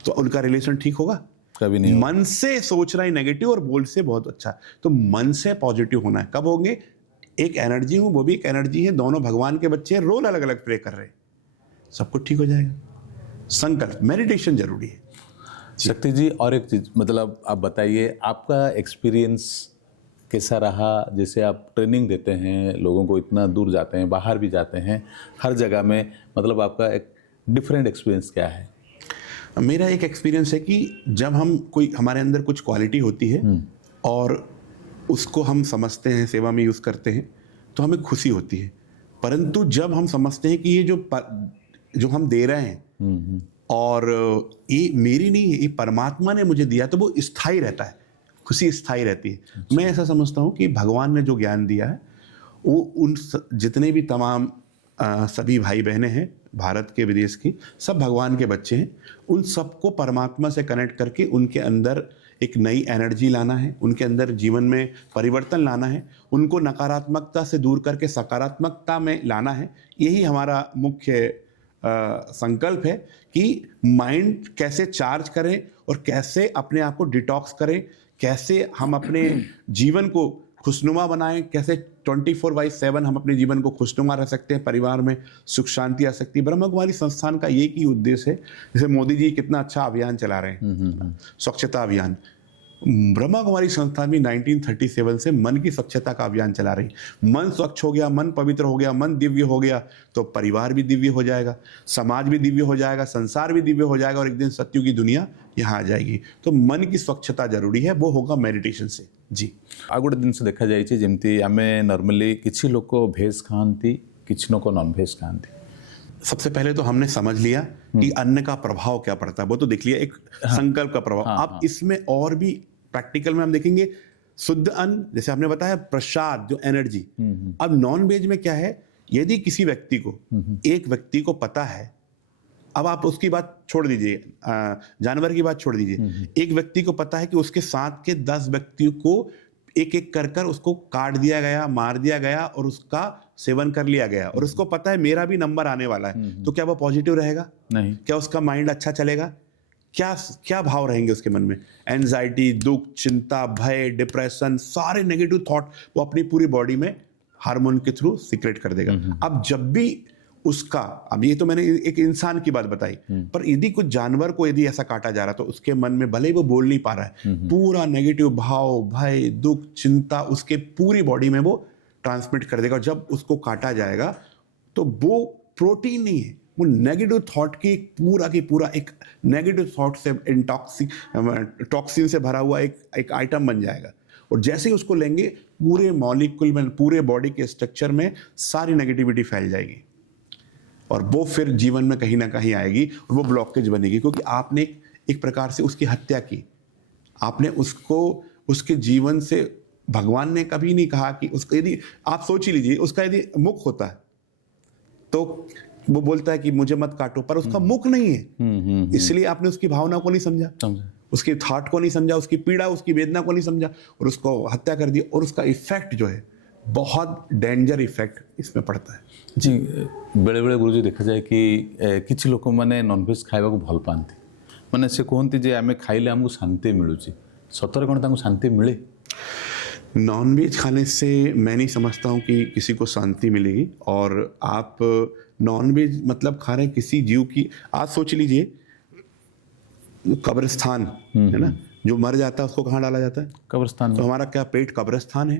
तो उनका रिलेशन ठीक होगा? कभी नहीं। मन से सोच रहा है नेगेटिव और बोल से बहुत अच्छा, तो मन से पॉजिटिव होना है। कब होंगे? एक एनर्जी हूं, वो भी एक एनर्जी है, दोनों भगवान के बच्चे हैं, रोल अलग अलग प्ले कर रहे हैं, सब कुछ ठीक हो जाएगा। संकल्प, मेडिटेशन जरूरी है। शक्ति जी, और एक चीज मतलब आप बताइए, आपका एक्सपीरियंस कैसा रहा? जैसे आप ट्रेनिंग देते हैं लोगों को, इतना दूर जाते हैं, बाहर भी जाते हैं, हर जगह में, मतलब आपका एक डिफरेंट एक्सपीरियंस क्या है? मेरा एक एक्सपीरियंस है कि जब हमारे अंदर कुछ क्वालिटी होती है और उसको हम समझते हैं, सेवा में यूज़ करते हैं, तो हमें खुशी होती है। परंतु जब हम समझते हैं कि ये जो हम दे रहे हैं और ये मेरी नहीं है, ये परमात्मा ने मुझे दिया, तो वो स्थायी रहता है, खुशी स्थायी रहती है। मैं ऐसा समझता हूँ कि भगवान ने जो ज्ञान दिया है वो उन जितने भी तमाम सभी भाई बहनें हैं भारत के, विदेश की, सब भगवान के बच्चे हैं, उन सबको परमात्मा से कनेक्ट करके उनके अंदर एक नई एनर्जी लाना है, उनके अंदर जीवन में परिवर्तन लाना है, उनको नकारात्मकता से दूर करके सकारात्मकता में लाना है। यही हमारा मुख्य संकल्प है कि माइंड कैसे चार्ज करें और कैसे अपने आप को डिटॉक्स करें, कैसे हम अपने जीवन को खुशनुमा बनाएं, कैसे 24/7 हम अपने जीवन को खुशनुमा रह सकते हैं, परिवार में सुख शांति आ सकती है। ब्रह्म कुमारी संस्थान का एक ही उद्देश्य है, जैसे मोदी जी कितना अच्छा अभियान चला रहे हैं, स्वच्छता अभियान। ब्रह्मा कुमारी संस्थान भी 1937 से मन की स्वच्छता का अभियान चला रही। मन स्वच्छ हो गया, मन पवित्र हो गया, मन दिव्य हो गया, तो परिवार भी दिव्य हो जाएगा, समाज भी दिव्य हो जाएगा, संसार भी दिव्य हो जाएगा, और एक दिन सत्युग की दुनिया यहाँ आ जाएगी। तो मन की स्वच्छता जरूरी है, वो होगा मेडिटेशन से। जी, आ गोटे दिन से देखा जाए जमी आम नॉर्मली किसी लोग भेज खाती, किसी लोग नॉन भेज खाती। सबसे पहले तो हमने समझ लिया कि अन्न का प्रभाव क्या पड़ता है, वो तो देख लिया, एक संकल्प का प्रभाव। अब इसमें और भी प्रैक्टिकल में हम देखेंगे, शुद्ध अन्न, जैसे आपने बताया, प्रसाद, जो एनर्जी। अब नॉन वेज में क्या है, यदि किसी व्यक्ति को, एक व्यक्ति को पता है, अब आप उसकी बात छोड़ दीजिए, जानवर की बात छोड़ दीजिए, एक व्यक्ति को पता है कि उसके साथ के 10 व्यक्तियों को एक एक कर उसको काट दिया गया, मार दिया गया और उसका सेवन कर लिया गया, और उसको पता है मेरा भी नंबर आने वाला है, तो क्या वो पॉजिटिव रहेगा? नहीं। क्या उसका माइंड अच्छा चलेगा? क्या भाव रहेंगे उसके मन में? एंजाइटी, दुख, चिंता, भय, डिप्रेशन, सारे नेगेटिव थॉट वो अपनी पूरी बॉडी में हार्मोन के थ्रू सीक्रेट कर देगा। अब जब भी उसका, अब ये तो मैंने एक इंसान की बात बताई, पर यदि कुछ जानवर को यदि ऐसा काटा जा रहा, तो उसके मन में, भले ही वो बोल नहीं पा रहा है, पूरा नेगेटिव भाव, भय, दुख, चिंता उसके पूरी बॉडी में वो ट्रांसमिट कर देगा। जब उसको काटा जाएगा तो वो प्रोटीन नहीं है, वो नेगेटिव थॉट की पूरा एक नेगेटिव थॉट से टॉक्सिन से भरा हुआ एक आइटम बन जाएगा। और जैसे ही उसको लेंगे पूरे मॉलिक्यूल में, पूरे बॉडी के स्ट्रक्चर में सारी नेगेटिविटी फैल जाएगी और वो फिर जीवन में कहीं ना कहीं आएगी और वो ब्लॉकेज बनेगी, क्योंकि आपने एक प्रकार से उसकी हत्या की। आपने उसको, उसके जीवन से, भगवान ने कभी नहीं कहा कि उसका, यदि आप सोच ही लीजिए, उसका यदि मुख होता है तो वो बोलता है कि मुझे मत काटो, पर उसका मुख नहीं है, इसलिए आपने उसकी भावना को नहीं समझा, उसके थॉट को नहीं समझा, उसकी पीड़ा, उसकी वेदना को नहीं समझा और उसको हत्या कर दी। और उसका इफेक्ट जो है, बहुत डेंजर इफेक्ट इसमें पड़ता है। जी, बेले बेले गुरुजी देखा जाए कि किछि लोक माने नॉनवेज खाइबा को भल पाती, माने से कहते जे आमे खाइले हमको शांति मिलुची, सतर कोन तांको शांति मिले? नॉनवेज खाने से मैं नहीं समझता हूँ कि किसी को शांति मिलेगी। और आप नॉनवेज मतलब खा रहे हैं किसी जीव की, आज सोच लीजिए कब्रिस्तान है ना, जो मर जाता है उसको कहाँ डाला जाता है? कब्रिस्तान तो में। हमारा क्या पेट कब्रिस्तान है,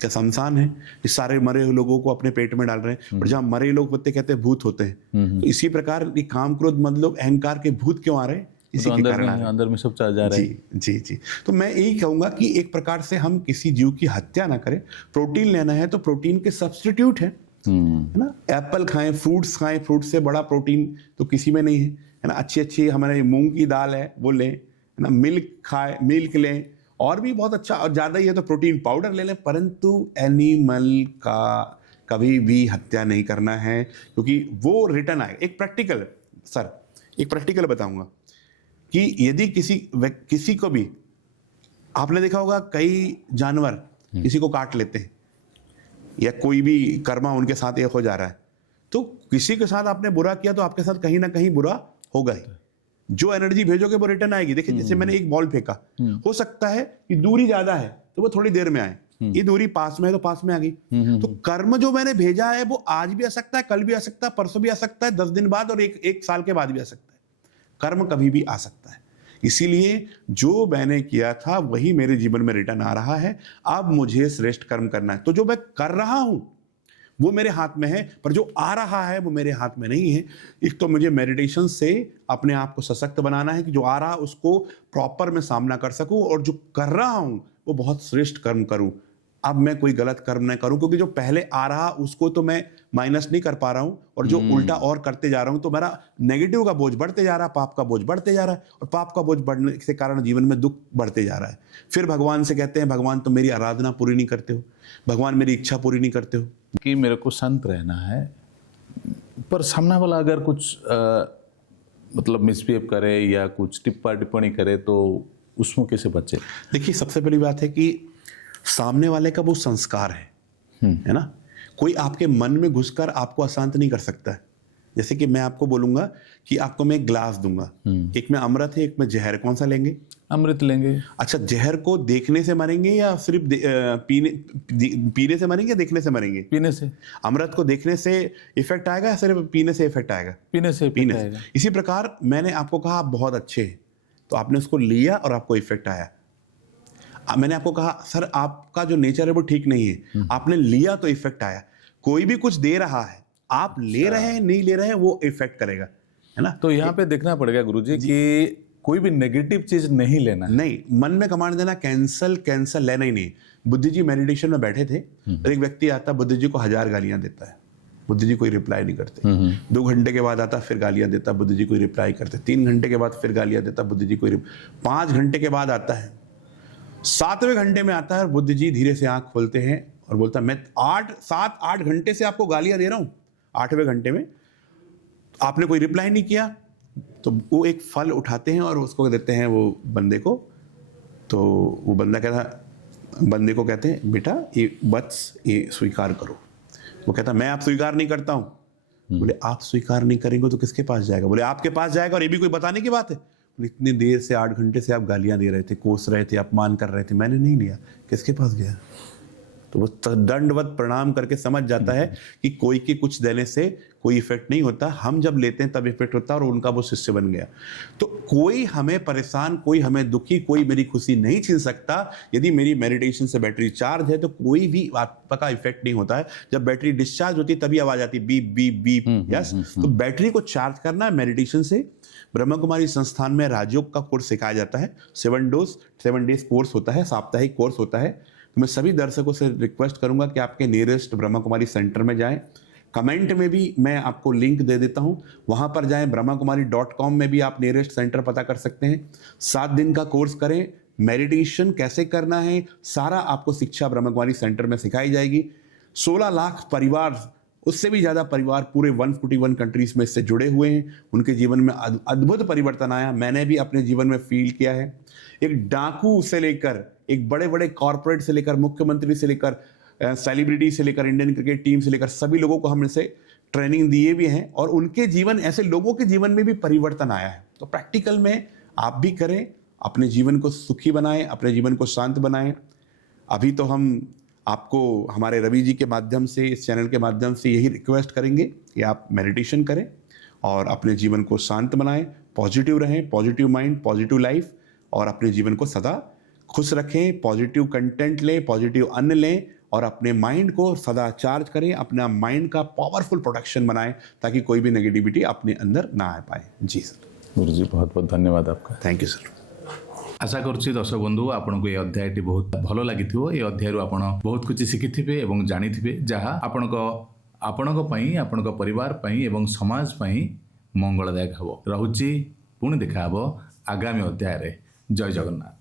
क्या शमशान है? इस सारे मरे हुए लोगों को अपने पेट में डाल रहे हैं। और जहाँ मरे लोग होते कहते हैं भूत होते हैं, तो इसी प्रकार ये काम क्रोध मतलब अहंकार के भूत क्यों आ रहे हैं? इसी तो के कारण आ रहे हैं। अंदर में सब चल जा रहा है। जी जी जी। तो मैं यही कहूंगा कि एक प्रकार से हम किसी जीव की हत्या ना करें। प्रोटीन लेना है तो प्रोटीन के सब्स्टिट्यूट है ना, एप्पल खाएं, फ्रूट्स खाएं, फ्रूट से बड़ा प्रोटीन तो किसी में नहीं है ना। अच्छी अच्छी हमारे मूंग की दाल है वो लें, है ना, मिल्क खाएं, मिल्क लें, और भी बहुत अच्छा, और ज़्यादा ही है तो प्रोटीन पाउडर ले लें, परंतु एनिमल का कभी भी हत्या नहीं करना है, क्योंकि वो रिटर्न आएगा। एक प्रैक्टिकल, सर एक प्रैक्टिकल बताऊंगा कि यदि किसी को भी, आपने देखा होगा कई जानवर किसी को काट लेते हैं या कोई भी कर्मा उनके साथ एक हो जा रहा है, तो किसी के साथ आपने बुरा किया तो आपके साथ कहीं ना कहीं बुरा होगा ही। जो एनर्जी भेजोगे वो रिटर्न आएगी। देखिए जैसे मैंने एक बॉल फेंका, हो सकता है कि दूरी ज्यादा है तो वो थोड़ी देर में आए, ये दूरी पास में है तो पास में आ गई। तो कर्म जो मैंने भेजा है वो आज भी आ सकता है, कल भी आ सकता है, परसों भी आ सकता है, 10 दिन बाद और एक साल के बाद भी आ सकता है। कर्म कभी भी आ सकता है। इसीलिए जो मैंने किया था वही मेरे जीवन में रिटर्न आ रहा है। अब मुझे श्रेष्ठ कर्म करना है, तो जो मैं कर रहा हूं वो मेरे हाथ में है, पर जो आ रहा है वो मेरे हाथ में नहीं है। एक तो मुझे मेडिटेशन से अपने आप को सशक्त बनाना है कि जो आ रहा है उसको प्रॉपर मैं सामना कर सकूं, और जो कर रहा हूं वो बहुत श्रेष्ठ कर्म करूं। अब मैं कोई गलत कर्म नहीं करूं, क्योंकि जो पहले आ रहा उसको तो मैं माइनस नहीं कर पा रहा हूं, और जो उल्टा और करते जा रहा हूं तो मेरा नेगेटिव का बोझ बढ़ते जा रहा है, पाप का बोझ बढ़ते जा रहा है, और पाप का बोझ बढ़ने के कारण जीवन में दुख बढ़ते जा रहा है। फिर भगवान से कहते हैं भगवान तुम मेरी आराधना पूरी नहीं करते हो, भगवान मेरी इच्छा पूरी नहीं करते हो। कि मेरे को शांत रहना है, पर सामने वाला अगर कुछ मतलब मिसबिहेव करे या कुछ टिप्पा टिप्पणी करे तो उसमें कैसे बचे? देखिए सबसे पहली बात है कि सामने वाले का वो संस्कार है ना। कोई आपके मन में घुसकर आपको अशांत नहीं कर सकता है। जैसे कि मैं आपको बोलूंगा कि आपको मैं एक ग्लास दूंगा, एक में अमृत है, एक में जहर, कौन सा लेंगे? अमृत लेंगे। अच्छा, जहर को देखने से मरेंगे या सिर्फ पीने से मरेंगे या देखने से मरेंगे? पीने से। अमृत को देखने से इफेक्ट आएगा या सिर्फ पीने से इफेक्ट आएगा? पीने से पीने से। इसी प्रकार मैंने आपको कहा आप बहुत अच्छे हैं, तो आपने उसको लिया और आपको इफेक्ट आया। मैंने आपको कहा सर आपका जो नेचर है वो ठीक नहीं है, आपने लिया तो इफेक्ट आया। कोई भी कुछ दे रहा है, आप ले रहे हैं नहीं ले रहे हैं, वो इफेक्ट करेगा, है ना। तो यहाँ पे देखना पड़ेगा गुरुजी कि कोई भी नेगेटिव चीज नहीं लेना, नहीं मन में कमांड देना, कैंसल लेना ही नहीं। बुद्ध जी मेडिटेशन में बैठे थे और एक व्यक्ति आता, बुद्ध जी को 1000 गालियां देता है, बुद्ध जी कोई रिप्लाई नहीं करते। 2 घंटे के बाद आता, फिर गालियां देता, बुद्ध जी कोई रिप्लाई करते। 3 घंटे के बाद फिर गालियां देता, बुद्ध जी कोई 5 घंटे के बाद आता है, 7वें घंटे में आता है और बुद्ध जी धीरे से आंख खोलते हैं और बोलता है मैं 7-8 घंटे से आपको गालियां दे रहा हूं, 8वें घंटे में आपने कोई रिप्लाई नहीं किया। तो वो एक फल उठाते हैं और उसको देते हैं वो बंदे को। तो वो बंदा बंदे को कहते हैं बेटा ये बस ये स्वीकार करो। वो कहता मैं आप स्वीकार नहीं करता हूं। बोले आप स्वीकार नहीं करेंगे तो किसके पास जाएगा? बोले आपके पास जाएगा, और ये भी कोई बताने की बात है? इतनी देर से 8 घंटे से आप गालियां दे रहे थे, कोस रहे थे, अपमान कर रहे थे, मैंने नहीं लिया, किसके पास गया? तो वो दंडवत प्रणाम करके समझ जाता है कि कोई के कुछ देने से कोई इफेक्ट नहीं होता, हम जब लेते हैं तब इफेक्ट होता है, और उनका वो शिष्य बन गया। तो कोई हमें परेशान, कोई हमें दुखी, कोई मेरी खुशी नहीं छीन सकता। यदि मेरी मेडिटेशन से बैटरी चार्ज है तो कोई भी आपका इफेक्ट नहीं होता है। जब बैटरी डिस्चार्ज होती है तभी आवाज आती है बीप बीप बीप। यस, तो बैटरी को चार्ज करना मेडिटेशन से। ब्रह्म कुमारी संस्थान में राजयोग का कोर्स सिखाया जाता है। 7 डेज कोर्स होता है, साप्ताहिक कोर्स होता है। तो मैं सभी दर्शकों से रिक्वेस्ट करूंगा कि आपके नियरेस्ट ब्रह्मा कुमारी सेंटर में जाएं। कमेंट में भी मैं आपको लिंक दे देता हूं, वहां पर जाएं। brahmakumari.com में भी आप नियरेस्ट सेंटर पता कर सकते हैं। 7 दिन का कोर्स करें, मेडिटेशन कैसे करना है सारा आपको शिक्षा ब्रह्मा कुमारी सेंटर में सिखाई जाएगी। 16 लाख परिवार, उससे भी ज़्यादा परिवार पूरे 141 कंट्रीज में इससे जुड़े हुए हैं। उनके जीवन में अद्भुत परिवर्तन आया, मैंने भी अपने जीवन में फील किया है। एक डाकू से लेकर एक बड़े बड़े कॉरपोरेट से लेकर मुख्यमंत्री से लेकर सेलिब्रिटी से लेकर इंडियन क्रिकेट टीम से लेकर सभी लोगों को हमने से ट्रेनिंग दिए भी हैं और उनके जीवन, ऐसे लोगों के जीवन में भी परिवर्तन आया है। तो प्रैक्टिकल में आप भी करें, अपने जीवन को सुखी बनाएं, अपने जीवन को शांत बनाएं। अभी तो हम आपको हमारे रवि जी के माध्यम से, इस चैनल के माध्यम से यही रिक्वेस्ट करेंगे कि आप मेडिटेशन करें और अपने जीवन को शांत बनाएं, पॉजिटिव रहें, पॉजिटिव माइंड, पॉजिटिव लाइफ, और अपने जीवन को सदा खुश रखें। पॉजिटिव कंटेंट लें, पॉजिटिव अन्न लें और अपने माइंड को सदा चार्ज करें। अपना माइंड का पावरफुल प्रोडक्शन बनाएं ताकि कोई भी नेगेटिविटी अपने अंदर ना आ पाए। जी सर। गुरु जी बहुत बहुत धन्यवाद आपका। Thank you sir. आशा करुच्ची दर्शक बंधु आपको ये अध्यायटी बहुत भल लगी। ये अध्याय आप बहुत कुछ शिखिथे और जानी जहाँ आपण परिवार एवं समाज मंगलदायक हम। रहुची पुणी देखा आगामी अध्याय। जय जगन्नाथ।